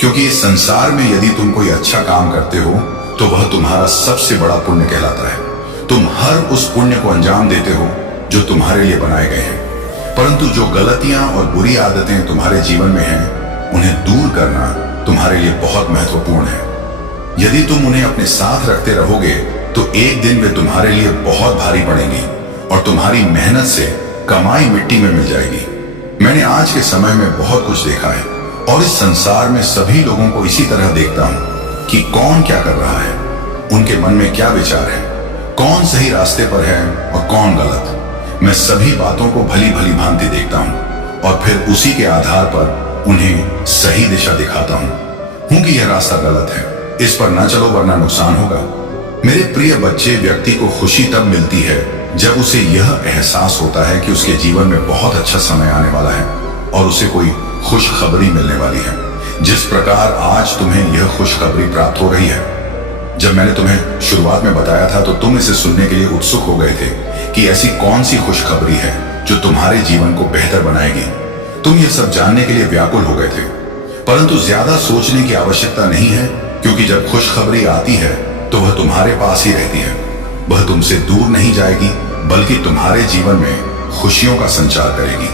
क्योंकि इस संसार में यदि तुम कोई अच्छा काम करते हो तो वह तुम्हारा सबसे बड़ा पुण्य कहलाता है। तुम हर उस पुण्य को अंजाम देते हो जो तुम्हारे लिए बनाए गए हैं, परंतु जो गलतियां और बुरी आदतें तुम्हारे जीवन में हैं, उन्हें दूर करना तुम्हारे लिए बहुत महत्वपूर्ण है। यदि तुम उन्हें अपने साथ रखते रहोगे तो एक दिन वे तुम्हारे लिए बहुत भारी पड़ेंगी और तुम्हारी मेहनत से कमाई मिट्टी में मिल जाएगी। मैंने आज के समय में बहुत कुछ देखा है और इस संसार में सभी लोगों को इसी तरह देखता हूं कि कौन क्या कर रहा है, उनके मन में क्या विचार है, कौन सही रास्ते पर है और कौन गलत। मैं सभी बातों को भली भली भांति देखता हूं और फिर उसी के आधार पर उन्हें सही दिशा दिखाता हूं कि यह रास्ता गलत है, इस पर ना चलो वरना नुकसान होगा। मेरे प्रिय बच्चे, व्यक्ति को खुशी तब मिलती है जब उसे यह एहसास होता है कि उसके जीवन में बहुत अच्छा समय आने वाला है और उसे कोई खुशखबरी मिलने वाली है। जिस प्रकार आज तुम्हें यह खुशखबरी प्राप्त हो रही है, जब मैंने तुम्हें शुरुआत में बताया था तो तुम इसे सुनने के लिए उत्सुक हो गए थे कि ऐसी कौन सी खुशखबरी है जो तुम्हारे जीवन को बेहतर बनाएगी। तुम यह सब जानने के लिए व्याकुल हो गए थे, परंतु ज्यादा सोचने की आवश्यकता नहीं है, क्योंकि जब खुशखबरी आती है तो वह तुम्हारे पास ही रहती है। वह तुमसे दूर नहीं जाएगी, बल्कि तुम्हारे जीवन में खुशियों का संचार करेगी।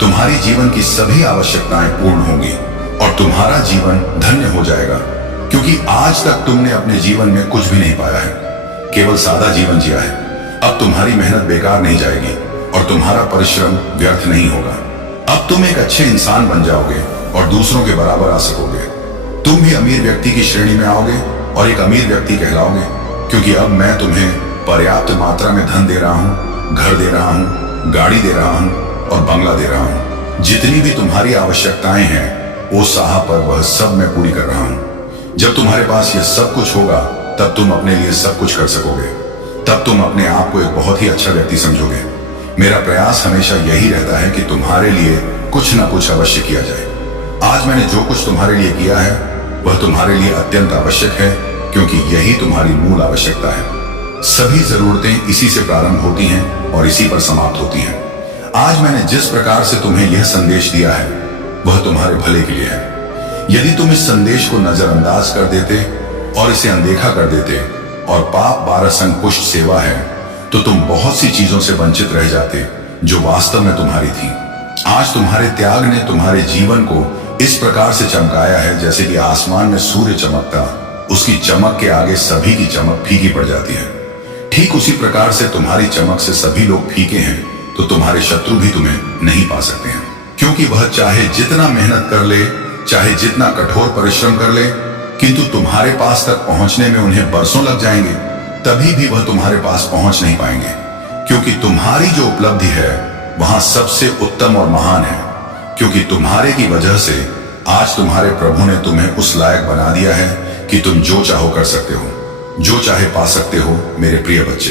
तुम्हारी जीवन की सभी आवश्यकताएं पूर्ण होंगी और तुम्हारा जीवन धन्य हो जाएगा, क्योंकि आज तक तुमने अपने जीवन में कुछ भी नहीं पाया है, केवल सादा जीवन जिया है। अब तुम्हारी मेहनत बेकार नहीं जाएगी और तुम्हारा परिश्रम व्यर्थ नहीं होगा। अब तुम एक अच्छे इंसान बन जाओगे और दूसरों के बराबर आ सकोगे। तुम भी अमीर व्यक्ति की श्रेणी में आओगे और एक अमीर व्यक्ति कहलाओगे, क्योंकि अब मैं तुम्हें पर्याप्त मात्रा में धन दे रहा हूं, घर दे रहा हूं, गाड़ी दे रहा हूं और बंगला दे रहा हूं। जितनी भी तुम्हारी आवश्यकताएं हैं वो साहा पर वह सब मैं पूरी कर रहा हूं। जब तुम्हारे पास यह सब कुछ होगा तब तुम अपने लिए सब कुछ कर सकोगे। तब तुम अपने आप को एक बहुत ही अच्छा व्यक्ति समझोगे। मेरा प्रयास हमेशा यही रहता है कि तुम्हारे लिए कुछ ना कुछ अवश्य किया जाए। आज मैंने जो कुछ तुम्हारे लिए किया है वह तुम्हारे लिए अत्यंत आवश्यक है, क्योंकि यही तुम्हारी मूल आवश्यकता है। सभी जरूरतें इसी से प्रारंभ होती हैं और इसी पर समाप्त होती हैं। आज मैंने जिस प्रकार से तुम्हें यह संदेश दिया है वह तुम्हारे भले के लिए है। यदि तुम इस संदेश को नजरअंदाज कर देते और इसे अनदेखा कर देते और पाप 12 संग पुष्ट सेवा है तो तुम बहुत सी चीजों से वंचित रह जाते जो वास्तव में तुम्हारी थी। आज तुम्हारे त्याग ने तुम्हारे जीवन को इस प्रकार से चमकाया है जैसे कि आसमान में सूर्य चमकता, उसकी चमक के आगे सभी की चमक फीकी पड़ जाती है। ठीक उसी प्रकार से तुम्हारी चमक से सभी लोग फीके हैं तो तुम्हारे शत्रु भी तुम्हें नहीं पा सकते हैं, क्योंकि वह चाहे जितना मेहनत कर ले, चाहे जितना कठोर परिश्रम कर ले, किंतु तुम्हारे पास तक पहुंचने में उन्हें बरसों लग जाएंगे, तभी भी वह तुम्हारे पास पहुंच नहीं पाएंगे, क्योंकि तुम्हारी जो उपलब्धि है वहां सबसे उत्तम और महान है। क्योंकि तुम्हारे की वजह से आज तुम्हारे प्रभु ने तुम्हें उस लायक बना दिया है कि तुम जो चाहो कर सकते हो, जो चाहे पा सकते हो मेरे प्रिय बच्चे।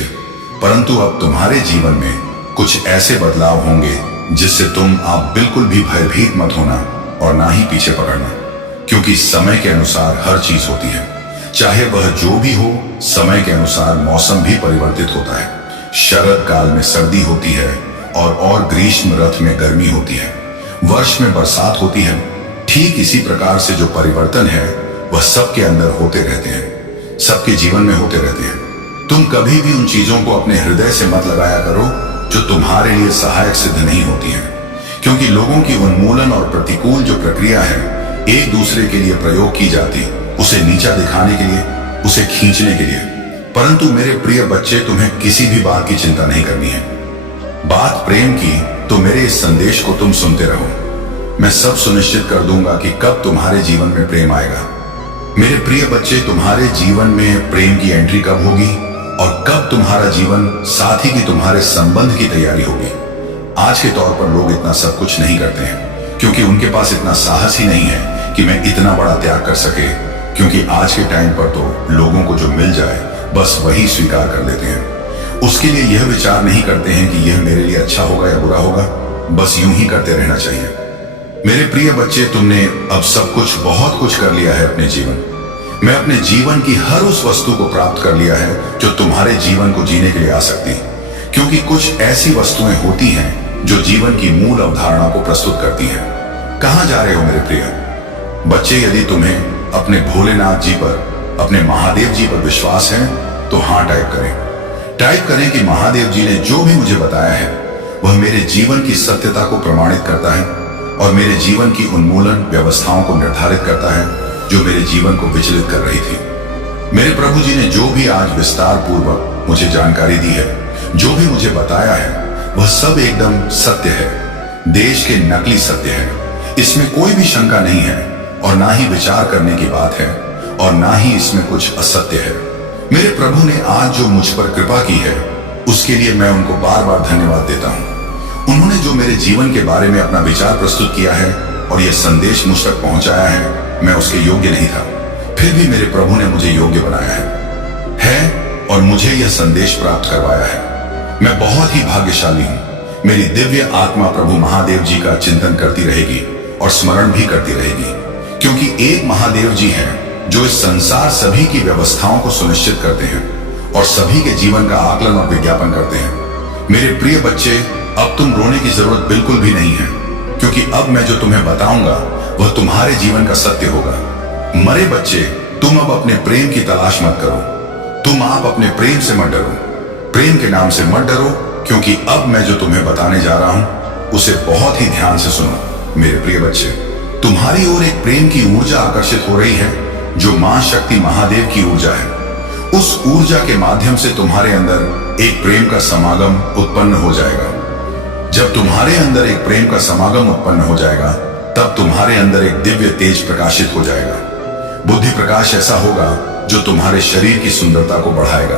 परंतु अब तुम्हारे जीवन में कुछ ऐसे बदलाव होंगे जिससे तुम आप बिल्कुल भी भयभीत मत होना और ना ही पीछे पकड़ना, क्योंकि समय के अनुसार हर चीज होती है। चाहे वह जो भी हो, समय के अनुसार मौसम भी परिवर्तित होता है। शरद काल में सर्दी होती है और ग्रीष्म ऋतु में गर्मी होती है, वर्ष में बरसात होती है। ठीक इसी प्रकार से जो परिवर्तन है वह सबके अंदर होते रहते हैं, सबके जीवन में होते रहते हैं। तुम कभी भी उन चीजों को अपने हृदय से मत लगाया करो जो तुम्हारे लिए सहायक सिद्ध नहीं होती हैं, क्योंकि लोगों की उन्मूलन और प्रतिकूल जो प्रक्रिया है एक दूसरे के लिए प्रयोग की जाती, उसे नीचा दिखाने के लिए, उसे खींचने के लिए। परंतु मेरे प्रिय बच्चे, तुम्हें किसी भी बात की चिंता नहीं करनी है। बात प्रेम की तो मेरे इस संदेश को तुम सुनते रहो। मैं सब सुनिश्चित कर दूंगा कि कब तुम्हारे जीवन में प्रेम आएगा। मेरे प्रिय बच्चे, तुम्हारे जीवन में प्रेम की एंट्री कब होगी और कब तुम्हारा जीवन साथी की तुम्हारे संबंध की तैयारी होगी। आज के तौर पर लोग इतना सब कुछ नहीं करते हैं, क्योंकि उनके पास इतना साहस ही नहीं है कि मैं इतना बड़ा त्याग कर सके, क्योंकि आज के टाइम पर तो लोगों को जो मिल जाए बस वही स्वीकार कर लेते हैं। उसके लिए यह विचार नहीं करते हैं कि यह मेरे लिए अच्छा होगा या बुरा होगा, बस यूं ही करते रहना चाहिए। मेरे प्रिय बच्चे, तुमने अब सब कुछ, बहुत कुछ कर लिया है अपने जीवन। मैं अपने जीवन की हर उस वस्तु को प्राप्त कर लिया है जो तुम्हारे जीवन को जीने के लिए आ सकती, क्योंकि कुछ ऐसी वस्तुएं होती हैं जो जीवन की मूल अवधारणा को प्रस्तुत करती हैं। कहां जा रहे हो मेरे प्रिय बच्चे? यदि तुम्हें अपने भोलेनाथ जी पर, अपने महादेव जी पर विश्वास है तो हाँ टाइप करें। टाइप करें कि महादेव जी ने जो भी मुझे बताया है वह मेरे जीवन की सत्यता को प्रमाणित करता है और मेरे जीवन की उन्मूलन व्यवस्थाओं को निर्धारित करता है जो मेरे जीवन को विचलित कर रही थी। मेरे प्रभु जी ने जो भी आज विस्तार पूर्वक मुझे जानकारी दी है, जो भी मुझे बताया है, वह सब एकदम सत्य है, देश के नकली सत्य है। इसमें कोई भी शंका नहीं है और ना ही विचार करने की बात है और ना ही इसमें कुछ असत्य है। मेरे प्रभु ने आज जो मुझ पर कृपा की है, उसके लिए मैं उनको बार बार धन्यवाद देता हूँ। उन्होंने जो मेरे जीवन के बारे में अपना विचार प्रस्तुत किया है और यह संदेश मुझ तक पहुंचाया है, मैं उसके योग्य नहीं था, फिर भी मेरे प्रभु ने मुझे योग्य बनाया है और मुझे यह संदेश प्राप्त करवाया है। मैं बहुत ही भाग्यशाली हूँ। मेरी दिव्य आत्मा प्रभु महादेव जी का चिंतन करती रहेगी और स्मरण भी करती रहेगी, क्योंकि एक महादेव जी हैं जो इस संसार सभी की व्यवस्थाओं को सुनिश्चित करते हैं और सभी के जीवन का आकलन और विज्ञापन करते हैं। मेरे प्रिय बच्चे, अब तुम रोने की जरूरत बिल्कुल भी नहीं है, क्योंकि अब मैं जो तुम्हें बताऊंगा वह तुम्हारे जीवन का सत्य होगा। मरे बच्चे, तुम अब अपने प्रेम की तलाश मत करो। तुम आप अपने प्रेम से मत डरो, प्रेम के नाम से मत डरो, क्योंकि अब मैं जो तुम्हें बताने जा रहा हूं उसे बहुत ही ध्यान से सुनो। मेरे प्रिय बच्चे, तुम्हारी ओर एक प्रेम की ऊर्जा आकर्षित हो रही है, जो मां शक्ति महादेव की ऊर्जा है। उस ऊर्जा के माध्यम से तुम्हारे अंदर एक प्रेम का समागम उत्पन्न हो जाएगा। जब तुम्हारे अंदर एक प्रेम का समागम उत्पन्न हो जाएगा, तब तुम्हारे अंदर एक दिव्य तेज प्रकाशित हो जाएगा। बुद्धि प्रकाश ऐसा होगा जो तुम्हारे शरीर की सुंदरता को बढ़ाएगा,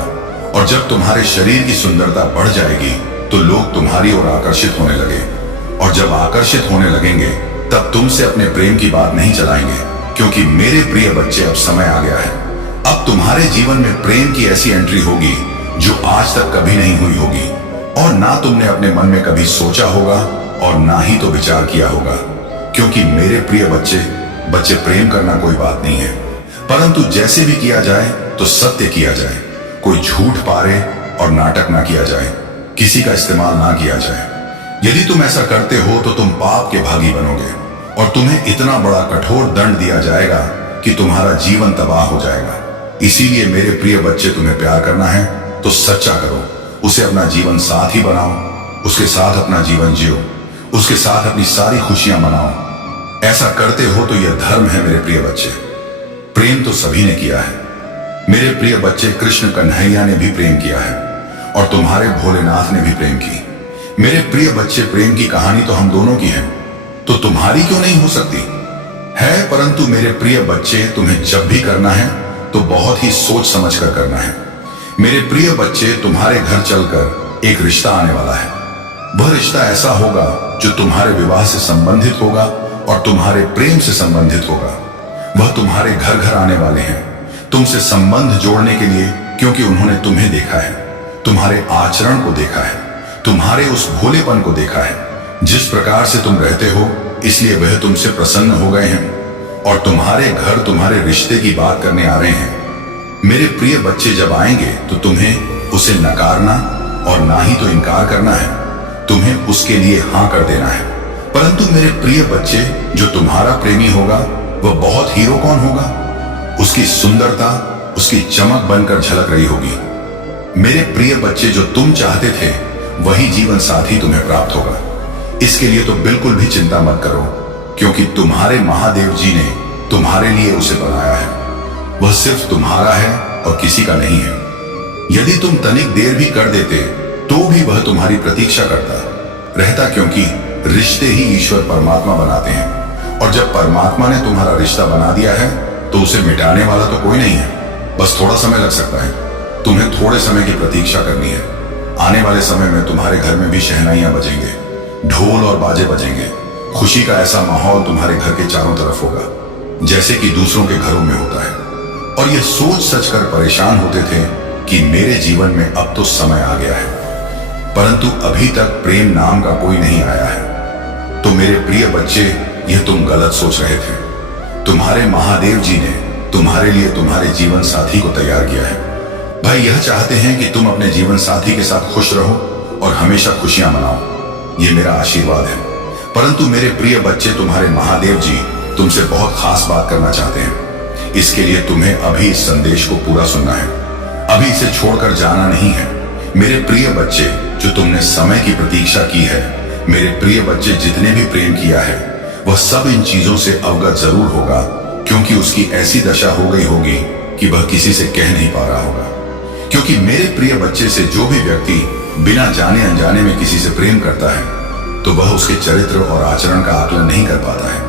और जब तुम्हारे शरीर की सुंदरता बढ़ जाएगी तो लोग तुम्हारी ओर आकर्षित होने लगे, और जब आकर्षित होने लगेंगे तब तुमसे अपने प्रेम की बात नहीं चलाएंगे, क्योंकि मेरे प्रिय बच्चे, अब समय आ गया है। अब तुम्हारे जीवन में प्रेम की ऐसी एंट्री होगी जो आज तक कभी नहीं हुई होगी, और ना तुमने अपने मन में कभी सोचा होगा और ना ही तो विचार किया होगा। क्योंकि मेरे प्रिय बच्चे, प्रेम करना कोई बात नहीं है, परंतु जैसे भी किया जाए तो सत्य किया जाए। कोई झूठ पारे और नाटक ना किया जाए, किसी का इस्तेमाल ना किया जाए। यदि तुम ऐसा करते हो तो तुम पाप के भागी बनोगे और तुम्हें इतना बड़ा कठोर दंड दिया जाएगा कि तुम्हारा जीवन तबाह हो जाएगा। इसीलिए मेरे प्रिय बच्चे, तुम्हें प्यार करना है तो सच्चा करो, उसे अपना जीवन साथी बनाओ, उसके साथ अपना जीवन जियो, उसके साथ अपनी सारी खुशियां मनाओ। ऐसा करते हो तो यह धर्म है मेरे प्रिय बच्चे। प्रेम तो सभी ने किया है मेरे प्रिय बच्चे। कृष्ण कन्हैया ने भी प्रेम किया है और तुम्हारे भोलेनाथ ने भी प्रेम की। मेरे प्रिय बच्चे, प्रेम की कहानी तो हम दोनों की है, तो तुम्हारी क्यों नहीं हो सकती है? परंतु मेरे प्रिय बच्चे, तुम्हें जब भी करना है तो बहुत ही सोच समझ कर करना है। मेरे प्रिय बच्चे, तुम्हारे घर चलकर एक रिश्ता आने वाला है। वह रिश्ता ऐसा होगा जो तुम्हारे विवाह से संबंधित होगा और तुम्हारे प्रेम से संबंधित होगा। वह तुम्हारे घर घर आने वाले हैं तुमसे संबंध जोड़ने के लिए, क्योंकि उन्होंने तुम्हें देखा है, तुम्हारे आचरण को देखा है, तुम्हारे उस भोलेपन को देखा है, जिस प्रकार से तुम रहते हो, इसलिए वह तुमसे प्रसन्न हो गए हैं और तुम्हारे घर तुम्हारे रिश्ते की बात करने आ रहे हैं। मेरे प्रिय बच्चे, जब आएंगे तो तुम्हें उसे नकारना और ना ही तो इनकार करना है, तुम्हें उसके लिए हाँ कर देना है। परंतु मेरे प्रिय बच्चे, जो तुम्हारा प्रेमी होगा वह बहुत हीरो कौन होगा? उसकी सुंदरता, उसकी चमक बनकर झलक रही होगी। मेरे प्रिय बच्चे, जो तुम चाहते थे वही जीवन साथी तुम्हें प्राप्त होगा। इसके लिए तो बिल्कुल भी चिंता मत करो, क्योंकि तुम्हारे महादेव जी ने तुम्हारे लिए उसे बनाया है। वह सिर्फ तुम्हारा है और किसी का नहीं है। यदि तुम तनिक देर भी कर देते तो भी वह तुम्हारी प्रतीक्षा करता रहता, क्योंकि रिश्ते ही ईश्वर परमात्मा बनाते हैं, और जब परमात्मा ने तुम्हारा रिश्ता बना दिया है तो उसे मिटाने वाला तो कोई नहीं है। बस थोड़ा समय लग सकता है, तुम्हें थोड़े समय की प्रतीक्षा करनी है। आने वाले समय में तुम्हारे घर में भी शहनाइयां बजेंगे, ढोल और बाजे बजेंगे। खुशी का ऐसा माहौल तुम्हारे घर के चारों तरफ होगा, जैसे कि दूसरों के घरों में होता है। और यह सोच सच कर परेशान होते थे कि मेरे जीवन में अब तो समय आ गया है, परंतु अभी तक प्रेम नाम का कोई नहीं आया है। तो मेरे प्रिय बच्चे, यह तुम गलत सोच रहे थे। तुम्हारे महादेव जी ने तुम्हारे लिए तुम्हारे जीवन साथी को तैयार किया है। भाई यह चाहते हैं कि तुम अपने जीवन साथी के साथ खुश रहो और हमेशा खुशियां मनाओ। ये मेरा आशीर्वाद है। परंतु मेरे प्रिय बच्चे, तुम्हारे महादेव जी तुमसे बहुत खास बात करना चाहते हैं। इसके लिए तुम्हें अभी इस संदेश को पूरा सुनना है, अभी इसे छोड़कर जाना नहीं है। मेरे प्रिय बच्चे, जो तुमने समय की प्रतीक्षा की है, मेरे प्रिय बच्चे, जितने भी प्रेम किया है वह सब इन चीजों से अवगत जरूर होगा क्योंकि उसकी ऐसी दशा हो गई होगी कि वह किसी से कह नहीं पा रहा होगा। क्योंकि मेरे प्रिय बच्चे से जो भी व्यक्ति बिना जाने अनजाने में किसी से प्रेम करता है तो वह उसके चरित्र और आचरण का आकलन नहीं कर पाता है।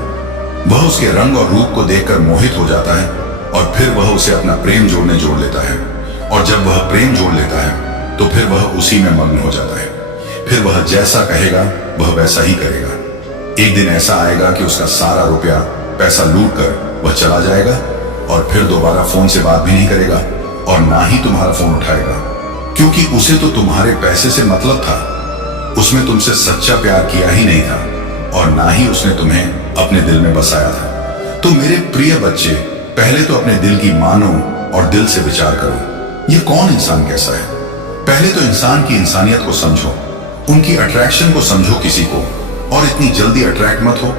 वह उसके रंग और रूप को देखकर मोहित हो जाता है और फिर वह उसे अपना प्रेम जोड़ लेता है। और जब वह प्रेम जोड़ लेता है तो फिर वह उसी में मग्न हो जाता है। फिर वह जैसा कहेगा वह वैसा ही करेगा। एक दिन ऐसा आएगा कि उसका सारा रुपया पैसा लूट कर वह चला जाएगा और फिर दोबारा फोन से बात भी नहीं करेगा और ना ही तुम्हारा फोन उठाएगा, क्योंकि उसे तो तुम्हारे पैसे से मतलब था। उसमें तुमसे सच्चा प्यार किया ही नहीं था और ना ही उसने तुम्हें अपने दिल में बसाया था। तो मेरे प्रिय बच्चे, पहले तो अपने दिल की मानो और दिल से विचार करो, ये कौन इंसान कैसा है। पहले तो इंसान की इंसानियत को समझो, उनकी अट्रैक्शन को समझो किसी को, और इतनी जल्दी अट्रैक्ट मत हो।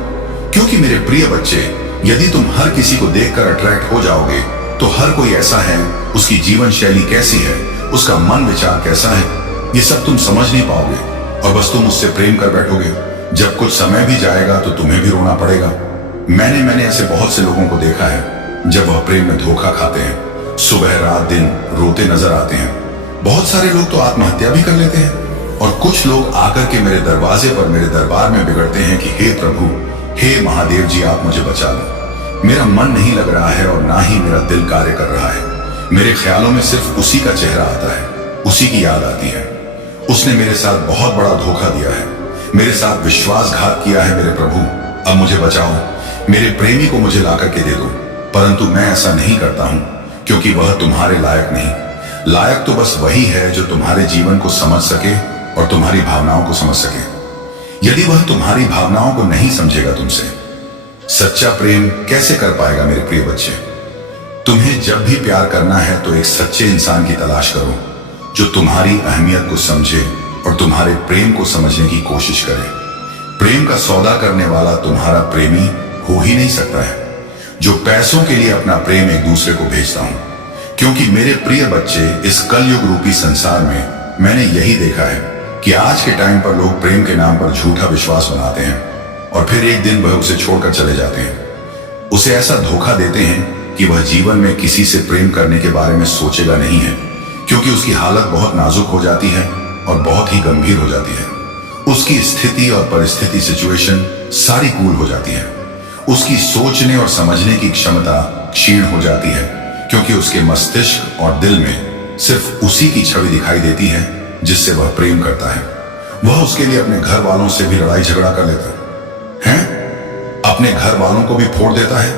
क्योंकि मेरे प्रिय बच्चे, यदि तुम हर किसी को देखकर अट्रैक्ट हो जाओगे तो हर कोई ऐसा है, उसकी जीवन शैली कैसी है, उसका मन विचार कैसा है, ये सब तुम समझ नहीं पाओगे और बस तुम उससे प्रेम कर बैठोगे। जब कुछ समय भी जाएगा तो तुम्हें भी रोना पड़ेगा। मैंने ऐसे बहुत से लोगों को देखा है, जब वह प्रेम में धोखा खाते हैं, सुबह रात दिन रोते नजर आते हैं। बहुत सारे लोग तो आत्महत्या भी कर लेते हैं और कुछ लोग आकर के मेरे दरवाजे पर, मेरे दरबार में बिगड़ते हैं कि हे प्रभु, हे महादेव जी, आप मुझे बचा लो। मेरा मन नहीं लग रहा है और ना ही मेरा दिल कार्य कर रहा है। मेरे ख्यालों में सिर्फ उसी का चेहरा आता है, उसी की याद आती है। उसने मेरे साथ बहुत बड़ा धोखा दिया है, मेरे साथ विश्वासघात किया है। मेरे प्रभु, अब मुझे बचाओ, मेरे प्रेमी को मुझे ला करके दे दो। परंतु मैं ऐसा नहीं करता हूं, क्योंकि वह तुम्हारे लायक नहीं। लायक तो बस वही है जो तुम्हारे जीवन को समझ सके और तुम्हारी भावनाओं को समझ सके। यदि वह तुम्हारी भावनाओं को नहीं समझेगा, तुमसे सच्चा प्रेम कैसे कर पाएगा। मेरे प्रिय बच्चे, तुम्हें जब भी प्यार करना है तो एक सच्चे इंसान की तलाश करो, जो तुम्हारी अहमियत को समझे और तुम्हारे प्रेम को समझने की कोशिश करे। प्रेम का सौदा करने वाला तुम्हारा प्रेमी हो ही नहीं सकता है, जो पैसों के लिए अपना प्रेम एक दूसरे को भेजता हूं। क्योंकि मेरे प्रिय बच्चे, इस कलयुग रूपी संसार में मैंने यही देखा है कि आज के टाइम पर लोग प्रेम के नाम पर झूठा विश्वास बनाते हैं और फिर एक दिन वह उसे छोड़कर चले जाते हैं। उसे ऐसा धोखा देते हैं कि वह जीवन में किसी से प्रेम करने के बारे में सोचेगा नहीं है, क्योंकि उसकी हालत बहुत नाजुक हो जाती है और बहुत ही गंभीर हो जाती है। उसकी स्थिति और परिस्थिति, सिचुएशन सारी कूल हो जाती है। उसकी सोचने और समझने की क्षमता क्षीण हो जाती है, क्योंकि उसके मस्तिष्क और दिल में सिर्फ उसी की छवि दिखाई देती है जिससे वह प्रेम करता है। वह उसके लिए अपने घर वालों से भी लड़ाई झगड़ा कर लेता है, अपने घर वालों को भी फोड़ देता है,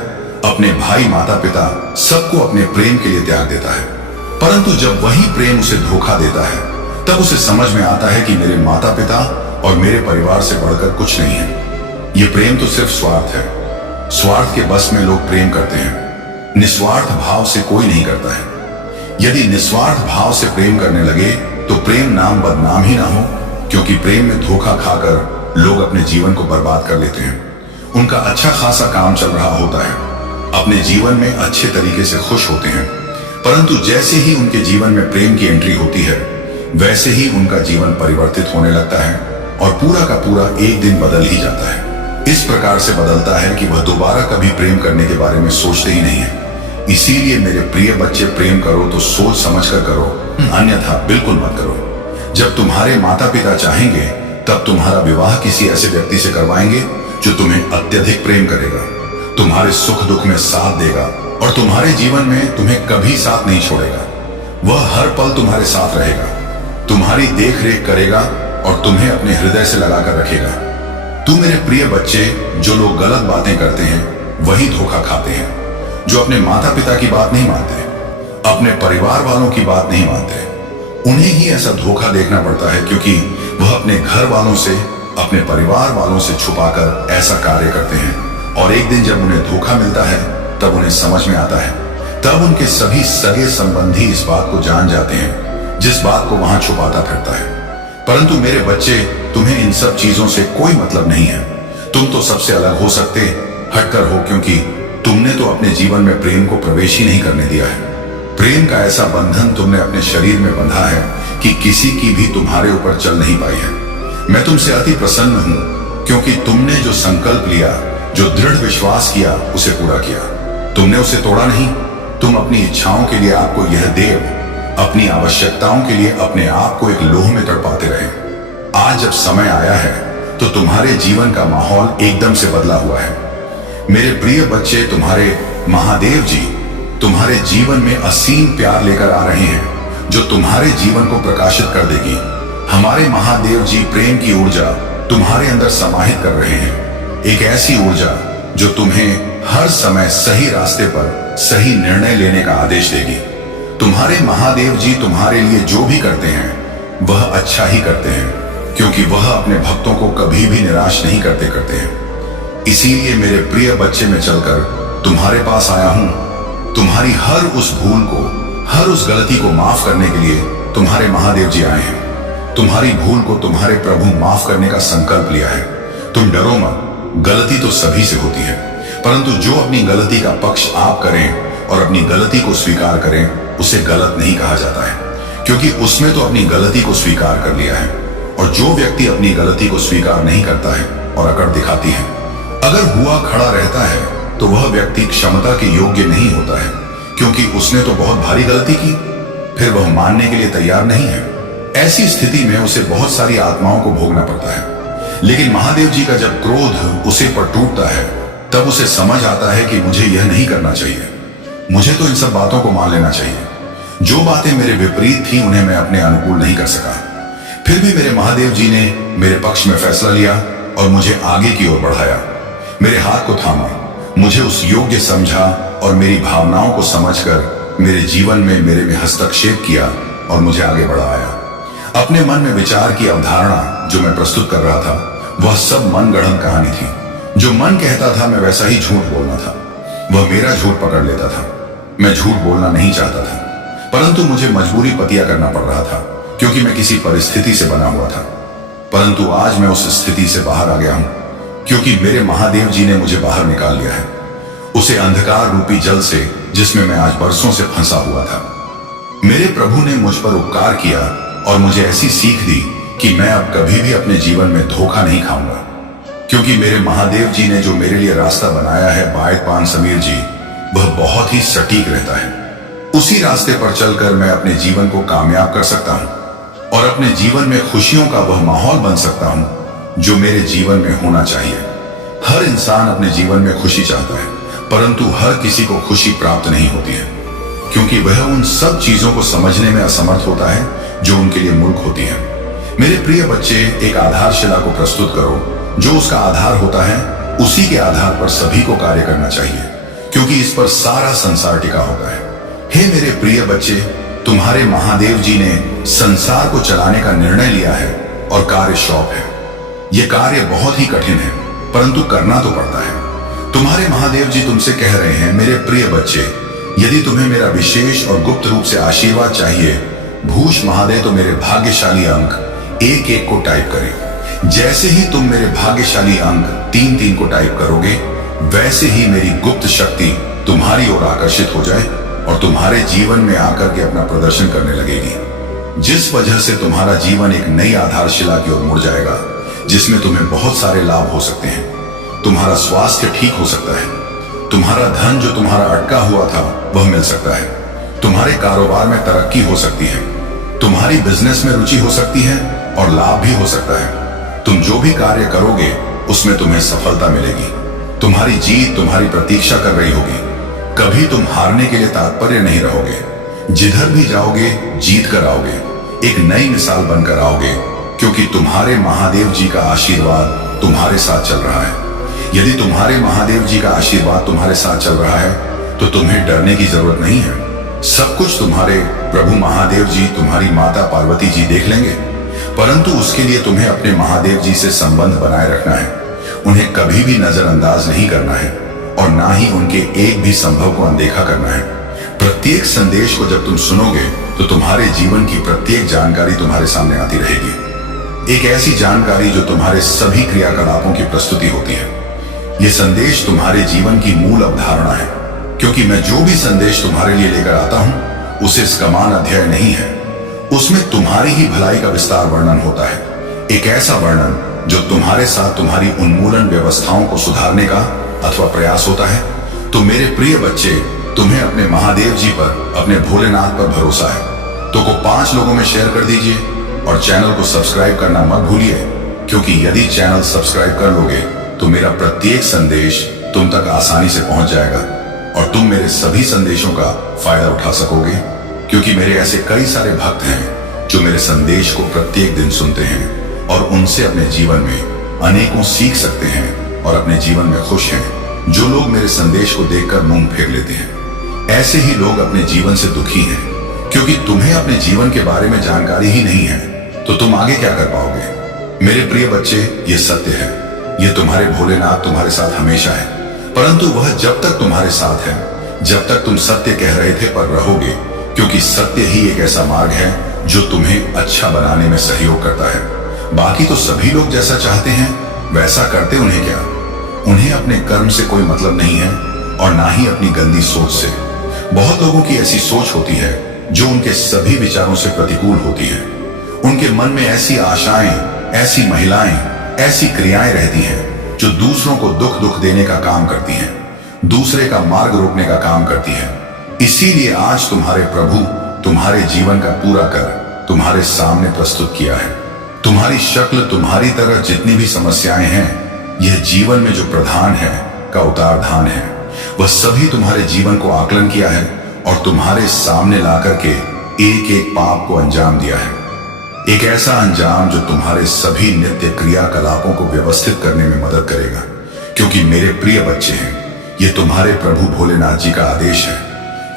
अपने भाई माता पिता सबको अपने प्रेम के लिए त्याग देता है। परंतु जब वही प्रेम उसे धोखा देता है, तब उसे समझ में आता है कि मेरे माता पिता और मेरे परिवार से बढ़कर कुछ नहीं है। ये प्रेम तो सिर्फ स्वार्थ है। स्वार्थ के बस में लोग प्रेम करते हैं, निस्वार्थ भाव से कोई नहीं करता है। यदि निस्वार्थ भाव से प्रेम करने लगे तो प्रेम नाम बदनाम ही ना हो, क्योंकि प्रेम में धोखा खाकर लोग अपने जीवन को बर्बाद कर लेते हैं। उनका अच्छा खासा काम चल रहा होता है, अपने जीवन में अच्छे तरीके से खुश होते हैं, परंतु जैसे ही उनके जीवन में प्रेम की एंट्री होती है, वैसे ही उनका जीवन परिवर्तित होने लगता है और पूरा का पूरा एक दिन बदल ही जाता है। इस प्रकार से बदलता है कि वह दोबारा कभी प्रेम करने के बारे में सोचते ही नहीं है। इसीलिए मेरे प्रिय बच्चे, प्रेम करो तो सोच समझ कर करो, अन्यथा बिल्कुल मत करो। जब तुम्हारे माता पिता चाहेंगे तब तुम्हारा विवाह किसी ऐसे व्यक्ति से करवाएंगे जो तुम्हें अत्यधिक प्रेम करेगा, तुम्हारे सुख दुख में साथ देगा और तुम्हारे जीवन में तुम्हें कभी साथ नहीं छोड़ेगा। वह हर पल तुम्हारे साथ रहेगा, तुम्हारी देख रेख करेगा और तुम्हें अपने हृदय से लगाकर रखेगा। तू मेरे प्रिय बच्चे, जो लोग गलत बातें करते हैं वही धोखा खाते हैं। जो अपने माता पिता की बात नहीं मानते, अपने परिवार वालों की बात नहीं मानते, उन्हें ही ऐसा धोखा देखना पड़ता है, क्योंकि वह अपने घर वालों से, अपने परिवार वालों से छुपाकर ऐसा कार्य करते हैं। और एक दिन जब उन्हें धोखा मिलता है तब उन्हें समझ में आता है, तब उनके सभी सगे संबंधी इस बात को जान जाते हैं जिस बात को वहां छुपाता फिरता है। परंतु मेरे बच्चे, तुम्हें इन सब चीजों से कोई मतलब नहीं है। तुम तो सबसे अलग हो सकते, हटकर हो, क्योंकि तुमने तो अपने जीवन में प्रेम को प्रवेश ही नहीं करने दिया है। प्रेम का ऐसा बंधन तुमने अपने शरीर में बंधा है कि किसी की भी तुम्हारे ऊपर चल नहीं पाई है। मैं तुमसे अति प्रसन्न हूं, क्योंकि तुमने जो संकल्प लिया, जो दृढ़ विश्वास किया, उसे पूरा किया। तुमने उसे तोड़ा नहीं। तुम अपनी इच्छाओं के लिए आपको यह देव, अपनी आवश्यकताओं के लिए अपने आप को एक लोह में तड़पाते रहे। आज जब समय आया है तो तुम्हारे जीवन का माहौल एकदम से बदला हुआ है। मेरे प्रिय बच्चे, तुम्हारे महादेव जी तुम्हारे जीवन में असीम प्यार लेकर आ रहे हैं, जो तुम्हारे जीवन को प्रकाशित कर देगी। हमारे महादेव जी प्रेम की ऊर्जा तुम्हारे अंदर समाहित कर रहे हैं, एक ऐसी ऊर्जा जो तुम्हें हर समय सही रास्ते पर सही निर्णय लेने का आदेश देगी। तुम्हारे महादेव जी तुम्हारे लिए जो भी करते हैं वह अच्छा ही करते हैं, क्योंकि वह अपने भक्तों को कभी भी निराश नहीं करते हैं। इसीलिए मेरे प्रिय बच्चे, मैं चलकर तुम्हारे पास आया हूं। तुम्हारी हर उस भूल को, हर उस गलती को माफ करने के लिए तुम्हारे महादेव जी आए हैं। तुम्हारी भूल को तुम्हारे प्रभु माफ करने का संकल्प लिया है। तुम डरो मत, गलती तो सभी से होती है, परंतु जो अपनी गलती का पक्ष आप करें और अपनी गलती को स्वीकार करें, उसे गलत नहीं कहा जाता है, क्योंकि उसने तो अपनी गलती को स्वीकार कर लिया है। और जो व्यक्ति अपनी गलती को स्वीकार नहीं करता है और अकड़ दिखाती है, अगर हुआ खड़ा रहता है, तो वह व्यक्ति क्षमता के योग्य नहीं होता है, क्योंकि उसने तो बहुत भारी गलती की, फिर वह मानने के लिए तैयार नहीं है। ऐसी स्थिति में उसे बहुत सारी आत्माओं को भोगना पड़ता है। लेकिन महादेव जी का जब क्रोध उसे पर टूटता है, तब उसे समझ आता है कि मुझे यह नहीं करना चाहिए, मुझे तो इन सब बातों को मान लेना चाहिए। जो बातें मेरे विपरीत थी उन्हें मैं अपने अनुकूल नहीं कर सका। फिर भी मेरे महादेव जी ने मेरे पक्ष में फैसला लिया और मुझे आगे की ओर बढ़ाया। मेरे हाथ को थामा, मुझे उस योग्य समझा और मेरी भावनाओं को समझकर मेरे जीवन में मेरे में हस्तक्षेप किया और मुझे आगे बढ़ाया। अपने मन में विचार की अवधारणा जो मैं प्रस्तुत कर रहा था, वह सब मन गढ़ंत कहानी थी। जो मन कहता था मैं वैसा ही झूठ बोलना था, वह मेरा झूठ पकड़ लेता था। मैं झूठ बोलना नहीं चाहता था, परंतु मुझे मजबूरी पतिया करना पड़ रहा था, क्योंकि मैं किसी परिस्थिति से बना हुआ था। परंतु आज मैं उस स्थिति से बाहर आ गया हूं, क्योंकि मेरे महादेव जी ने मुझे बाहर निकाल लिया है, उसे अंधकार रूपी जल से जिसमें मैं आज बरसों से फंसा हुआ था। मेरे प्रभु ने मुझ पर उपकार किया और मुझे ऐसी सीख दी कि मैं अब कभी भी अपने जीवन में धोखा नहीं खाऊंगा, क्योंकि मेरे महादेव जी ने जो मेरे लिए रास्ता बनाया है, बायत पान समीर जी, वह बहुत ही सटीक रहता है। उसी रास्ते पर चलकर मैं अपने जीवन को कामयाब कर सकता हूं और अपने जीवन में खुशियों का वह माहौल बन सकता हूं जो मेरे जीवन में होना चाहिए। हर इंसान अपने जीवन में खुशी चाहता है, परंतु हर किसी को खुशी प्राप्त नहीं होती है, क्योंकि वह उन सब चीजों को समझने में असमर्थ होता है जो उनके लिए मूर्ख होती है। मेरे प्रिय बच्चे, एक आधारशिला को प्रस्तुत करो, जो उसका आधार होता है उसी के आधार पर सभी को कार्य करना चाहिए, क्योंकि इस पर सारा संसार टिका होता है। हे मेरे प्रिय बच्चे, तुम्हारे महादेव जी ने संसार को चलाने का निर्णय लिया है और कार्य शौक है। यह कार्य बहुत ही कठिन है, परंतु करना तो पड़ता है। तुम्हारे महादेव जी तुमसे कह रहे हैं, मेरे प्रिय बच्चे, यदि तुम्हें मेरा विशेष और गुप्त रूप से आशीर्वाद चाहिए, भूष महादेव तो मेरे भाग्यशाली अंक एक एक को टाइप करें। जैसे ही तुम मेरे भाग्यशाली अंक 3-3 को टाइप करोगे, वैसे ही मेरी गुप्त शक्ति तुम्हारी ओर आकर्षित हो जाए और तुम्हारे जीवन में आकर के अपना प्रदर्शन करने लगेगी, जिस वजह से तुम्हारा जीवन एक नई आधारशिला की ओर मुड़ जाएगा, जिसमें तुम्हें बहुत सारे लाभ हो सकते हैं। तुम्हारा स्वास्थ्य ठीक हो सकता है, तुम्हारा धन जो तुम्हारा अटका हुआ था वह मिल सकता है, तुम्हारे कारोबार में तरक्की हो सकती है, तुम्हारी बिजनेस में रुचि हो सकती है और लाभ भी हो सकता है। तुम जो भी कार्य करोगे उसमें तुम्हें सफलता मिलेगी। तुम्हारी जीत तुम्हारी प्रतीक्षा कर रही होगी। कभी तुम हारने के लिए तात्पर्य नहीं रहोगे। जिधर भी जाओगे जीत कर आओगे, एक नई मिसाल बनकर आओगे, क्योंकि तुम्हारे महादेव जी का आशीर्वाद तुम्हारे साथ चल रहा है। यदि तुम्हारे महादेव जी का आशीर्वाद तुम्हारे साथ चल रहा है तो तुम्हें डरने की जरूरत नहीं है। सब कुछ तुम्हारे प्रभु महादेव जी, तुम्हारी माता पार्वती जी देख लेंगे, परंतु उसके लिए तुम्हें अपने महादेव जी से संबंध बनाए रखना है। उन्हें कभी भी नजरअंदाज नहीं करना है और ना ही उनके एक भी संभव को अनदेखा करना है। प्रत्येक संदेश को जब तुम सुनोगे तो तुम्हारे जीवन की प्रत्येक जानकारी तुम्हारे सामने आती रहेगी, एक ऐसी जानकारी जो तुम्हारे सभी क्रियाकलापों की प्रस्तुति होती है। यह संदेश तुम्हारे जीवन की मूल अवधारणा है, क्योंकि मैं जो भी संदेश तुम्हारे लिए लेकर आता हूं उसे समान अध्याय नहीं है, उसमें तुम्हारी ही भलाई का विस्तार वर्णन होता है। एक ऐसा वर्णन जो तुम्हारे साथ तुम्हारी उन्मूलन व्यवस्थाओं को सुधारने का अथवा प्रयास होता है। तो मेरे प्रिय बच्चे, तुम्हें अपने महादेव जी पर, अपने भोलेनाथ पर भरोसा है तो को 5 लोगों में शेयर कर दीजिए और चैनल को सब्सक्राइब करना मत भूलिए, क्योंकि यदि चैनल सब्सक्राइब कर लोगे तो मेरा प्रत्येक संदेश तुम तक आसानी से पहुंच जाएगा और तुम मेरे सभी संदेशों का फायदा उठा सकोगे, क्योंकि मेरे ऐसे कई सारे भक्त हैं जो मेरे संदेश को प्रत्येक दिन सुनते हैं और उनसे अपने जीवन में अनेकों सीख सकते हैं और अपने जीवन में खुश हैं। जो लोग मेरे संदेश को देखकर मुंह फेर लेते हैं, ऐसे ही लोग अपने जीवन से दुखी हैं, क्योंकि तुम्हें अपने जीवन के बारे में जानकारी ही नहीं है तो तुम आगे क्या कर पाओगे। मेरे प्रिय बच्चे, ये सत्य है, ये तुम्हारे भोलेनाथ तुम्हारे साथ हमेशा है, परंतु वह जब तक तुम्हारे साथ है जब तक तुम सत्य कह रहे थे पर रहोगे, क्योंकि सत्य ही एक ऐसा मार्ग है जो तुम्हें अच्छा बनाने में सहयोग करता है। बाकी तो सभी लोग जैसा चाहते हैं वैसा करते, उन्हें क्या, उन्हें अपने कर्म से कोई मतलब नहीं है और ना ही अपनी गंदी सोच से। बहुत लोगों की ऐसी सोच होती है जो उनके सभी विचारों से प्रतिकूल होती है। उनके मन में ऐसी आशाएं, ऐसी महिलाएं, ऐसी क्रियाएं रहती हैं जो दूसरों को दुख देने का काम करती हैं, दूसरे का मार्ग रोकने का काम करती हैं। इसीलिए आज तुम्हारे प्रभु तुम्हारे जीवन का पूरा कर तुम्हारे सामने प्रस्तुत किया है। तुम्हारी शक्ल, तुम्हारी तरह जितनी भी समस्याएं हैं, यह जीवन में जो प्रधान है का उतारधान है, वह सभी तुम्हारे जीवन को आकलन किया है और तुम्हारे सामने लाकर के एक एक पाप को अंजाम दिया है। एक ऐसा अंजाम जो तुम्हारे सभी नित्य क्रियाकलापों को व्यवस्थित करने में मदद करेगा, क्योंकि मेरे प्रिय बच्चे हैं, ये तुम्हारे प्रभु भोलेनाथ जी का आदेश है।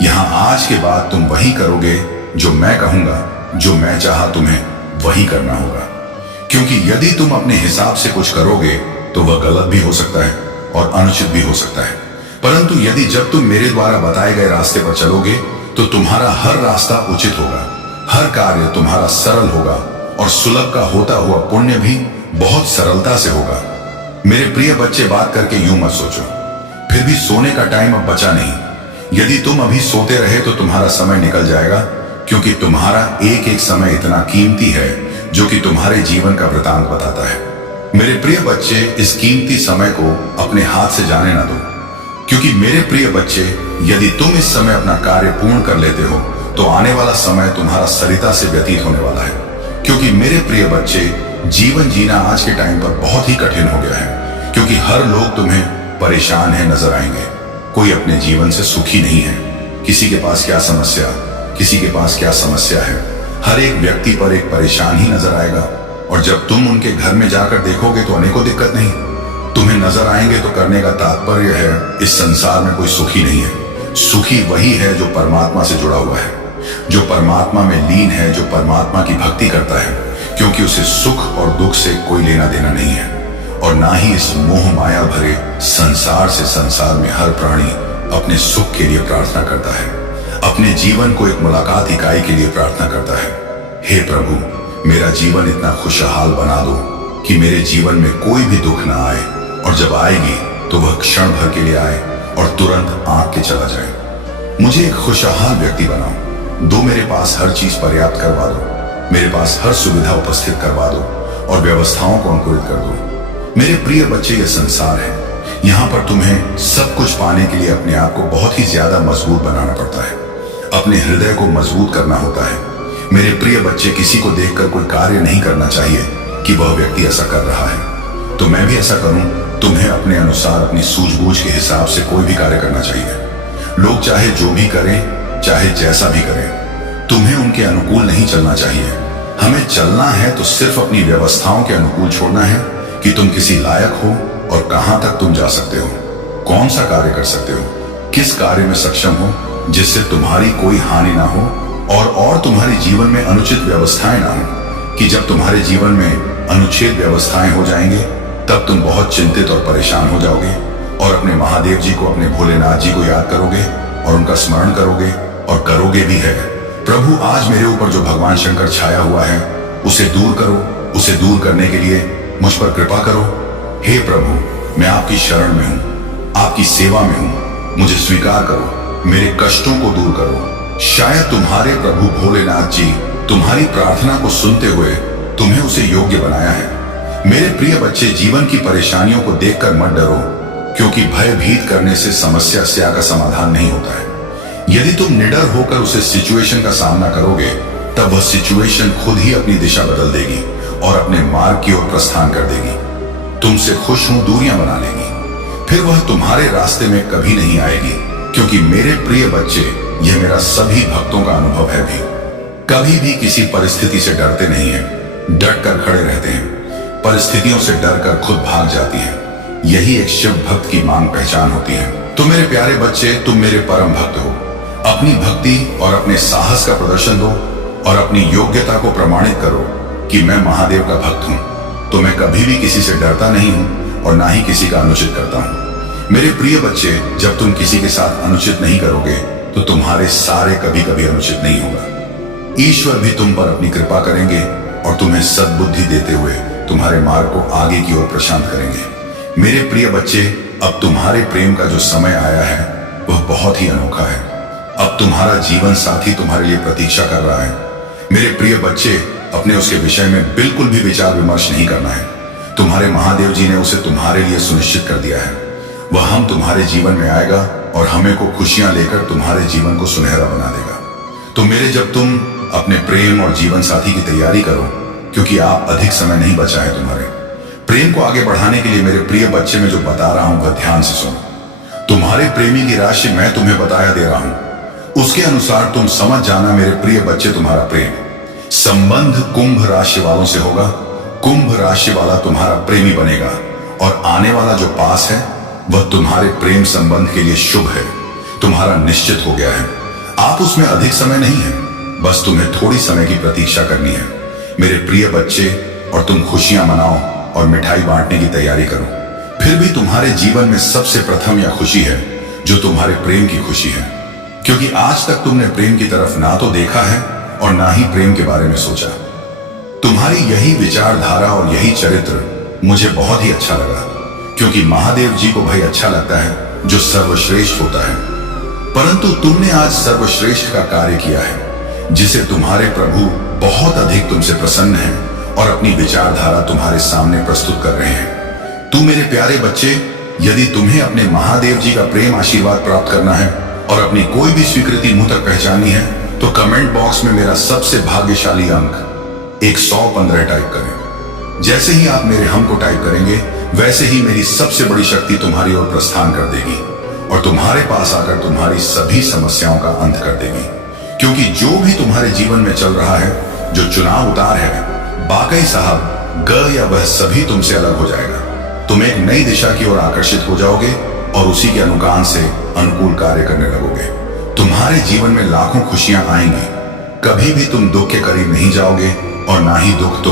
यहां आज के बाद तुम वही करोगे जो मैं कहूंगा, जो मैं चाहा तुम्हें वही करना होगा, क्योंकि यदि तुम अपने हिसाब से कुछ करोगे तो वह गलत भी हो सकता है और अनुचित भी हो सकता है, परंतु यदि जब तुम मेरे द्वारा बताए गए रास्ते पर चलोगे तो तुम्हारा हर रास्ता उचित होगा, हर कार्य तुम्हारा सरल होगा और सुलभ का होता हुआ पुण्य भी बहुत सरलता से होगा। मेरे प्रिय बच्चे, बात करके यूं मत सोचो, फिर भी सोने का टाइम अब बचा नहीं। यदि तुम अभी सोते रहे तो तुम्हारा समय निकल जाएगा, क्योंकि तुम्हारा एक एक समय इतना कीमती है जो कि तुम्हारे जीवन का वृतांत बताता है। मेरे प्रिय बच्चे, इस कीमती समय को अपने हाथ से जाने ना दो, क्योंकि मेरे प्रिय बच्चे, यदि तुम इस समय अपना कार्य पूर्ण कर लेते हो तो आने वाला समय तुम्हारा सरिता से व्यतीत होने वाला है। क्योंकि मेरे प्रिय बच्चे, जीवन जीना आज के टाइम पर बहुत ही कठिन हो गया है, क्योंकि हर लोग तुम्हें परेशान है नजर आएंगे। कोई अपने जीवन से सुखी नहीं है। किसी के पास क्या समस्या, किसी के पास क्या समस्या है, हर एक व्यक्ति पर एक परेशान ही नजर आएगा। और जब तुम उनके घर में जाकर देखोगे तो अनेकों दिक्कत नहीं तुम्हें नजर आएंगे। तो करने का तात्पर्य है, इस संसार में कोई सुखी नहीं है। सुखी वही है जो परमात्मा से जुड़ा हुआ है, जो परमात्मा में लीन है, जो परमात्मा की भक्ति करता है, क्योंकि उसे सुख और दुख से कोई लेना देना नहीं है और ना ही इस मोह माया भरे संसार से। संसार में हर प्राणी अपने सुख के लिए प्रार्थना करता है, अपने जीवन को एक मुलाकात इकाई के लिए प्रार्थना करता है। हे प्रभु, मेरा जीवन इतना खुशहाल बना दो कि मेरे जीवन में कोई भी दुख ना आए, और जब आएगी तो वह क्षण भर के लिए आए और तुरंत आंख के चला जाए। मुझे एक खुशहाल व्यक्ति बनाओ, दो मेरे पास हर चीज पर्याप्त करवा दो, मेरे पास हर सुविधा उपस्थित करवा दो और व्यवस्थाओं को अंकुरित कर दो। मेरे प्रिय बच्चे, यह संसार है, यहाँ पर तुम्हें सब कुछ पाने के लिए अपने आप को बहुत ही ज्यादा मजबूत बनाना पड़ता है, अपने हृदय को मजबूत करना होता है। मेरे प्रिय बच्चे, किसी को देखकर कोई कार्य नहीं करना चाहिए कि वह व्यक्ति ऐसा कर रहा है तो मैं भी ऐसा करूं। तुम्हें अपने अनुसार, अपनी सूझबूझ के हिसाब से कोई भी कार्य करना चाहिए। लोग चाहे जो भी करें, चाहे जैसा भी करें, तुम्हें उनके अनुकूल नहीं चलना चाहिए। हमें चलना है तो सिर्फ अपनी व्यवस्थाओं के अनुकूल छोड़ना है कि तुम किसी लायक हो और कहां तक तुम जा सकते हो, कौन सा कार्य कर सकते हो, किस कार्य में सक्षम हो जिससे तुम्हारी कोई हानि ना हो और तुम्हारे जीवन में अनुचित व्यवस्थाएं ना हो, कि जब तुम्हारे जीवन में अनुचित व्यवस्थाएं हो जाएंगे तब तुम बहुत चिंतित और परेशान हो जाओगे और अपने महादेव जी को, अपने भोलेनाथ जी को याद करोगे और उनका स्मरण करोगे और करोगे भी है। प्रभु, आज मेरे ऊपर जो भगवान शंकर छाया हुआ है उसे दूर करो, उसे दूर करने के लिए मुझ पर कृपा करो। हे प्रभु, मैं आपकी शरण में हूँ, आपकी सेवा में हूँ, मुझे स्वीकार करो, मेरे कष्टों को दूर करो। शायद तुम्हारे प्रभु भोलेनाथ जी तुम्हारी प्रार्थना को सुनते हुए तुम्हें उसे योग्य बनाया है। मेरे प्रिय बच्चे, जीवन की परेशानियों को देखकर मत डरो, क्योंकि भयभीत करने से समस्या का समाधान नहीं होता है। यदि तुम निडर होकर उसे सिचुएशन का सामना करोगे, तब वह सिचुएशन खुद ही अपनी दिशा बदल देगी और अपने मार्ग की ओर प्रस्थान कर देगी। तुमसे खुश हूं दूरियां बना लेगी, फिर वह तुम्हारे रास्ते में कभी नहीं आएगी। क्योंकि मेरे प्रिय बच्चे, यह मेरा सभी भक्तों का अनुभव है भी, कभी भी किसी परिस्थिति से डरते नहीं हैं, डट कर खड़े रहते हैं। परिस्थितियों से डरकर खुद भाग जाती है। यही एक शिव भक्त की मांग पहचान होती है। तो मेरे प्यारे बच्चे, तुम मेरे परम भक्त हो। अपनी भक्ति और अपने साहस का प्रदर्शन दो और अपनी योग्यता को प्रमाणित करो कि मैं महादेव का भक्त हूं। तो मैं कभी भी किसी से डरता नहीं हूं और ना ही किसी का अनुचित करता हूं। मेरे प्रिय बच्चे, जब तुम किसी के साथ अनुचित नहीं करोगे तो तुम्हारे सारे कभी कभी अनुचित नहीं होगा। ईश्वर भी तुम पर अपनी कृपा करेंगे और तुम्हें सद्बुद्धि देते हुए तुम्हारे मार्ग को आगे की ओर प्रशांत करेंगे। मेरे प्रिय बच्चे, अब तुम्हारे प्रेम का जो समय आया है वह बहुत ही अनोखा है। अब तुम्हारा जीवन साथी तुम्हारे लिए प्रतीक्षा कर रहा है। मेरे प्रिय बच्चे, अपने उसके विषय में बिल्कुल भी विचार विमर्श नहीं करना है। तुम्हारे महादेव जी ने उसे तुम्हारे लिए सुनिश्चित कर दिया है। वह हम तुम्हारे जीवन में आएगा और हमें को खुशियां लेकर तुम्हारे जीवन को सुनहरा बना देगा। तो मेरे, जब तुम अपने प्रेम और जीवन साथी की तैयारी करो, क्योंकि आप अधिक समय नहीं बचा है तुम्हारे प्रेम को आगे बढ़ाने के लिए। मेरे प्रिय बच्चे, मैं जो बता रहा हूं वह ध्यान से सुनो। तुम्हारे प्रेमी की राशि मैं तुम्हें बताया दे रहा हूं, उसके अनुसार तुम समझ जाना। मेरे प्रिय बच्चे, तुम्हारा प्रेम संबंध कुंभ राशि वालों से होगा। कुंभ राशि वाला तुम्हारा प्रेमी बनेगा और आने वाला जो पास है वह तुम्हारे प्रेम संबंध के लिए शुभ है, तुम्हारा निश्चित हो गया है। आप उसमें अधिक समय नहीं है, बस तुम्हें थोड़ी समय की प्रतीक्षा करनी है मेरे प्रिय बच्चे। और तुम खुशियां मनाओ और मिठाई बांटने की तैयारी करो। फिर भी तुम्हारे जीवन में सबसे प्रथम यह खुशी है जो तुम्हारे प्रेम की खुशी है, क्योंकि आज तक तुमने प्रेम की तरफ ना तो देखा है और ना ही प्रेम के बारे में सोचा। तुम्हारी यही विचारधारा और यही चरित्र मुझे बहुत ही अच्छा लगा, क्योंकि महादेव जी को भाई अच्छा लगता है जो सर्वश्रेष्ठ होता है। परंतु तुमने आज सर्वश्रेष्ठ का कार्य किया है, जिसे तुम्हारे प्रभु बहुत अधिक तुमसे प्रसन्न हैं और अपनी विचारधारा तुम्हारे सामने प्रस्तुत कर रहे हैं। तू मेरे प्यारे बच्चे, यदि तुम्हें अपने महादेव जी का प्रेम आशीर्वाद प्राप्त करना है और अपनी कोई भी स्वीकृति मुंह तक पहचाननी है, तो कमेंट बॉक्स में मेरा सबसे भाग्यशाली अंक 115 टाइप करें। जैसे ही आप मेरे हम को टाइप करेंगे, वैसे ही मेरी सबसे बड़ी शक्ति तुम्हारी ओर प्रस्थान कर देगी और तुम्हारे पास आकर तुम्हारी सभी समस्याओं का अंत कर देगी। क्योंकि जो भी तुम्हारे जीवन में चल रहा है, जो चुनाव उतार है, बाकई साहब ग या वह सभी तुमसे अलग हो जाएगा। तुम एक नई दिशा की ओर आकर्षित हो जाओगे और उसी के अनुगान से अनुकूल कार्य करने लगोगे। तुम्हारे जीवन में लाखों खुशियां आएंगी। कभी भी तुम दुख के करीब नहीं जाओगे और ना ही दुख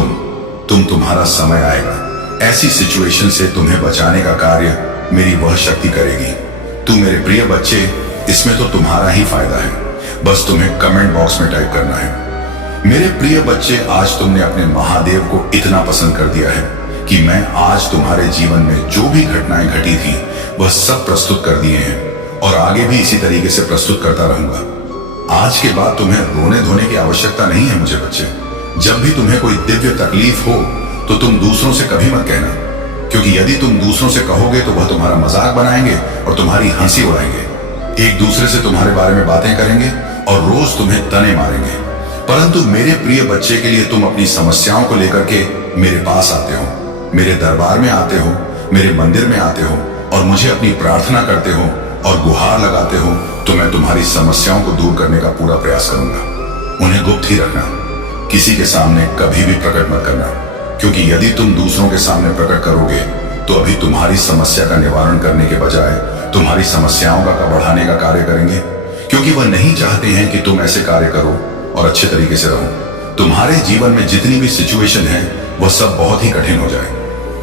तुम्हारा समय आएगा। ऐसी सिचुएशन से तुम्हें बचाने का कार्य मेरी वह शक्ति करेगी। तू मेरे प्रिय बच्चे, इसमें तो तुम्हारा ही फायदा है, बस तुम्हें कमेंट बॉक्स में टाइप करना है। मेरे प्रिय बच्चे, आज तुमने अपने महादेव को इतना पसंद कर दिया है कि मैं आज तुम्हारे जीवन में जो भी घटनाएं घटी थी वह सब प्रस्तुत कर दिए हैं और आगे भी इसी तरीके से प्रस्तुत करता रहूंगा। आज के बाद तुम्हें रोने धोने की आवश्यकता नहीं है मुझे बच्चे। जब भी तुम्हें कोई दिव्य तकलीफ हो तो तुम दूसरों से कभी मत कहना, क्योंकि यदि तुम दूसरों से कहोगे तो वह तुम्हारा मजाक बनाएंगे और तुम्हारी हंसी उड़ाएंगे। एक दूसरे से तुम्हारे बारे में बातें करेंगे और रोज तुम्हें तने मारेंगे। परंतु मेरे प्रिय बच्चे के लिए तुम अपनी समस्याओं को लेकर के मेरे पास आते हो, मेरे दरबार में आते हो, मेरे मंदिर में आते हो और मुझे अपनी प्रार्थना करते हो और गुहार लगाते हो, तो मैं तुम्हारी समस्याओं को दूर करने का पूरा प्रयास करूंगा। उन्हें गुप्त ही रखना, किसी के सामने कभी भी प्रकट मत करना, क्योंकि यदि तुम दूसरों के सामने प्रकट करोगे तो अभी तुम्हारी समस्या का निवारण करने के बजाय तुम्हारी समस्याओं का बढ़ाने का कार्य करेंगे, क्योंकि वह नहीं चाहते हैं कि तुम ऐसे कार्य करो और अच्छे तरीके से रहो। तुम्हारे जीवन में जितनी भी सिचुएशन है वह सब बहुत ही कठिन हो जाए,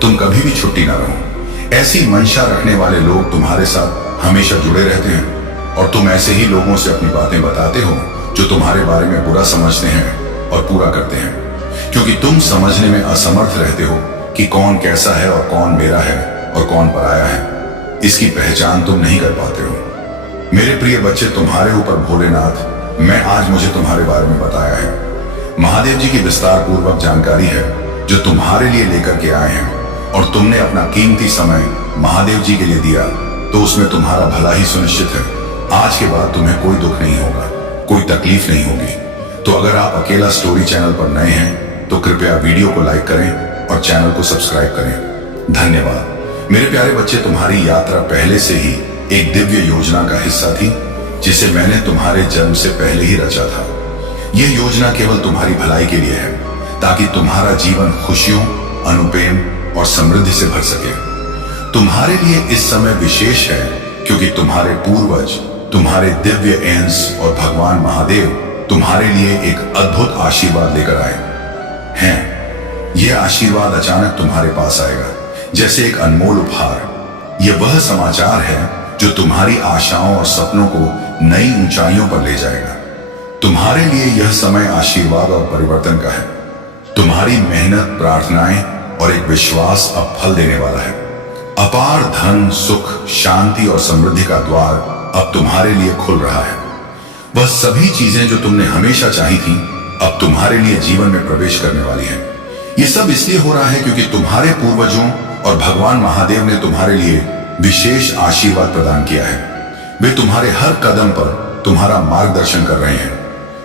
तुम कभी भी छुट्टी ना रहो। ऐसी मंशा रखने वाले लोग तुम्हारे साथ हमेशा जुड़े रहते हैं और तुम ऐसे ही लोगों से अपनी बातें बताते हो जो तुम्हारे बारे में बुरा समझते हैं और पूरा करते हैं, क्योंकि तुम समझने में असमर्थ रहते हो कि कौन कैसा है और कौन मेरा है और कौन पराया है। इसकी पहचान तुम नहीं कर पाते हो। मेरे प्रिय बच्चे, तुम्हारे ऊपर भोलेनाथ मैं आज मुझे तुम्हारे बारे में बताया है। महादेव जी की विस्तार पूर्वक जानकारी है जो तुम्हारे लिए लेकर के आए हैं और तुमने अपना कीमती समय महादेव जी के लिए दिया तो उसमें तुम्हारा भला ही सुनिश्चित है। आज के बाद तुम्हें कोई दुख नहीं होगा, कोई तकलीफ नहीं होगी। तो अगर आप अकेला स्टोरी चैनल पर नए हैं तो कृपया वीडियो को लाइक करें और चैनल को सब्सक्राइब करें। धन्यवाद। मेरे प्यारे बच्चे, तुम्हारी यात्रा पहले से ही एक दिव्य योजना का हिस्सा थी जिसे मैंने तुम्हारे जन्म से पहले ही रचा था। यह योजना केवल तुम्हारी भलाई के लिए है ताकि तुम्हारा जीवन खुशियों, अनुप्रेम और समृद्धि से भर सके। तुम्हारे लिए इस समय विशेष है क्योंकि तुम्हारे पूर्वज, तुम्हारे दिव्य एंस और भगवान महादेव तुम्हारे लिए एक अद्भुत आशीर्वाद लेकर आए हैं। यह आशीर्वाद अचानक तुम्हारे पास आएगा जैसे एक अनमोल उपहार। यह वह समाचार है जो तुम्हारी आशाओं और सपनों को नई ऊंचाइयों पर ले जाएगा। तुम्हारे लिए यह समय आशीर्वाद और परिवर्तन का है। तुम्हारी मेहनत, प्रार्थनाएं और एक विश्वास अब फल देने वाला है। अपार धन, सुख, शांति और समृद्धि का द्वार अब तुम्हारे लिए खुल रहा है। वह सभी चीजें जो तुमने हमेशा चाही थी अब तुम्हारे लिए जीवन में प्रवेश करने वाली है। यह सब इसलिए हो रहा है क्योंकि तुम्हारे पूर्वजों और भगवान महादेव ने तुम्हारे लिए विशेष आशीर्वाद प्रदान किया है। वे तुम्हारे हर कदम पर तुम्हारा मार्गदर्शन कर रहे हैं,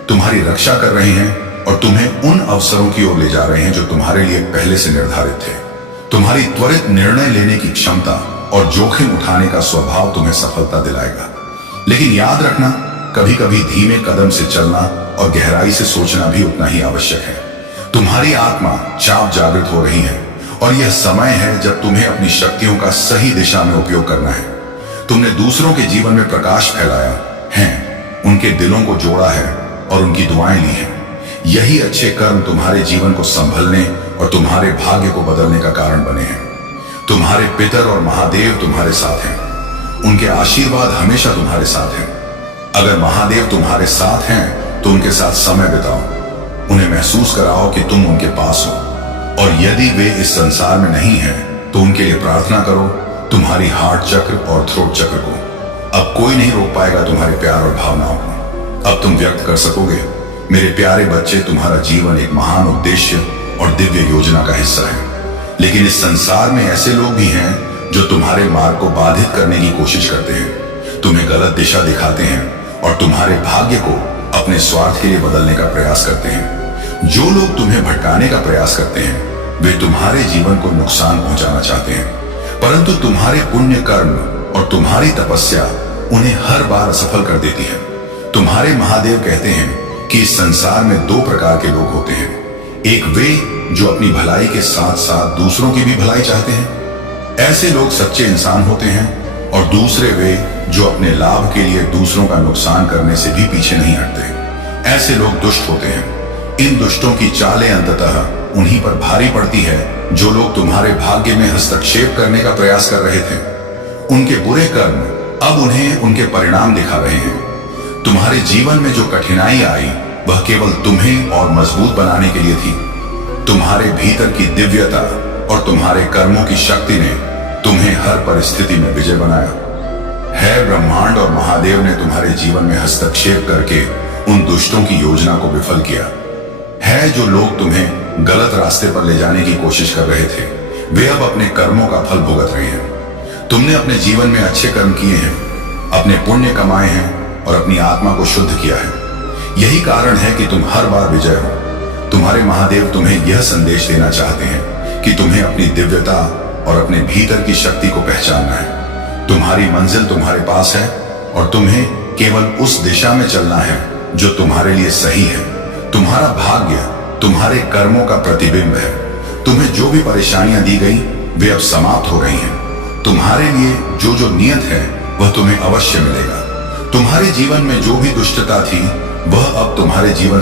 तुम्हारी रक्षा कर रहे हैं और तुम्हें उन अवसरों की ओर ले जा रहे हैं जो तुम्हारे लिए पहले से निर्धारित थे। तुम्हारी त्वरित निर्णय लेने की क्षमता और जोखिम उठाने का स्वभाव तुम्हें सफलता दिलाएगा। लेकिन याद रखना, कभी कभी धीमे कदम से चलना और गहराई से सोचना भी उतना ही आवश्यक है। तुम्हारी आत्मा चाप जागृत हो रही है और यह समय है जब तुम्हें अपनी शक्तियों का सही दिशा में उपयोग करना है। तुमने दूसरों के जीवन में प्रकाश फैलाया है, उनके दिलों को जोड़ा है और उनकी दुआएं ली हैं। यही अच्छे कर्म तुम्हारे जीवन को संभलने और तुम्हारे भाग्य को बदलने का कारण बने हैं। तुम्हारे पितर और महादेव तुम्हारे साथ हैं। उनके आशीर्वाद हमेशा तुम्हारे साथ हैं। अगर महादेव तुम्हारे साथ हैं तो उनके साथ समय बिताओ, उन्हें महसूस कराओ कि तुम उनके पास हो। और यदि वे इस संसार में नहीं हैं तो उनके लिए प्रार्थना करो तुम्हारी हार्ट चक्र और थ्रोट चक्र को। अब कोई नहीं रोक पाएगा तुम्हारे प्यार और भावनाओं को। अब तुम व्यक्त कर सकोगे। मेरे प्यारे बच्चे, तुम्हारा जीवन एक महान उद्देश्य और दिव्य योजना का हिस्सा है। लेकिन इस संसार में ऐसे लोग भी हैं जो तुम्हारे मार्ग को बाधित करने की कोशिश करते हैं, तुम्हें गलत दिशा दिखाते हैं और तुम्हारे भाग्य को अपने स्वार्थ के लिए बदलने का प्रयास करते हैं। जो लोग तुम्हें भटकाने का प्रयास करते हैं वे तुम्हारे जीवन को नुकसान पहुंचाना चाहते हैं, परंतु तुम्हारे पुण्य कर्म और तुम्हारी तपस्या उन्हें हर बार असफल कर देती है। तुम्हारे महादेव कहते हैं कि इस संसार में दो प्रकार के लोग होते हैं। एक वे जो अपनी भलाई के साथ साथ दूसरों की भी भलाई चाहते हैं, ऐसे लोग सच्चे इंसान होते हैं। और दूसरे वे जो अपने लाभ के लिए दूसरों का नुकसान करने से भी पीछे नहीं हटते, ऐसे लोग दुष्ट होते हैं। इन दुष्टों की चालें अंततः उन्हीं पर भारी पड़ती है जो लोग तुम्हारे भाग्य में हस्तक्षेप करने का प्रयास कर रहे थे। उनके बुरे कर्म अब उन्हें उनके परिणाम दिखा रहे हैं। तुम्हारे जीवन में जो कठिनाई आई वह केवल तुम्हें और मजबूत बनाने के लिए थी। तुम्हारे भीतर की दिव्यता और तुम्हारे कर्मों की शक्ति ने तुम्हें हर परिस्थिति में विजय बनाया है। ब्रह्मांड और महादेव ने तुम्हारे जीवन में हस्तक्षेप करके उन दुष्टों की योजना को विफल किया है। जो लोग तुम्हें गलत रास्ते पर ले जाने की कोशिश कर रहे थे वे अब अपने कर्मों का फल भुगत रहे हैं। तुमने अपने जीवन में अच्छे कर्म किए हैं, अपने पुण्य कमाए हैं और अपनी आत्मा को शुद्ध किया है। यही कारण है कि तुम हर बार विजय हो। तुम्हारे महादेव तुम्हें यह संदेश देना चाहते हैं कि तुम्हें अपनी दिव्यता और अपने भीतर की शक्ति को पहचानना है। तुम्हारी मंजिल तुम्हारे पास है और तुम्हें केवल उस दिशा में चलना है जो तुम्हारे लिए सही है। तुम्हारा भाग्य तुम्हारे कर्मों का प्रतिबिंब है। तुम्हें जो भी परेशानियां दी गई वे अब समाप्त हो रही हैं। तुम्हारे लिए जो जो नियत है वह तुम्हें अवश्य मिलेगा। तुम्हारे जीवन में जो भी दुष्टता थी वह अब तुम्हारे जीवन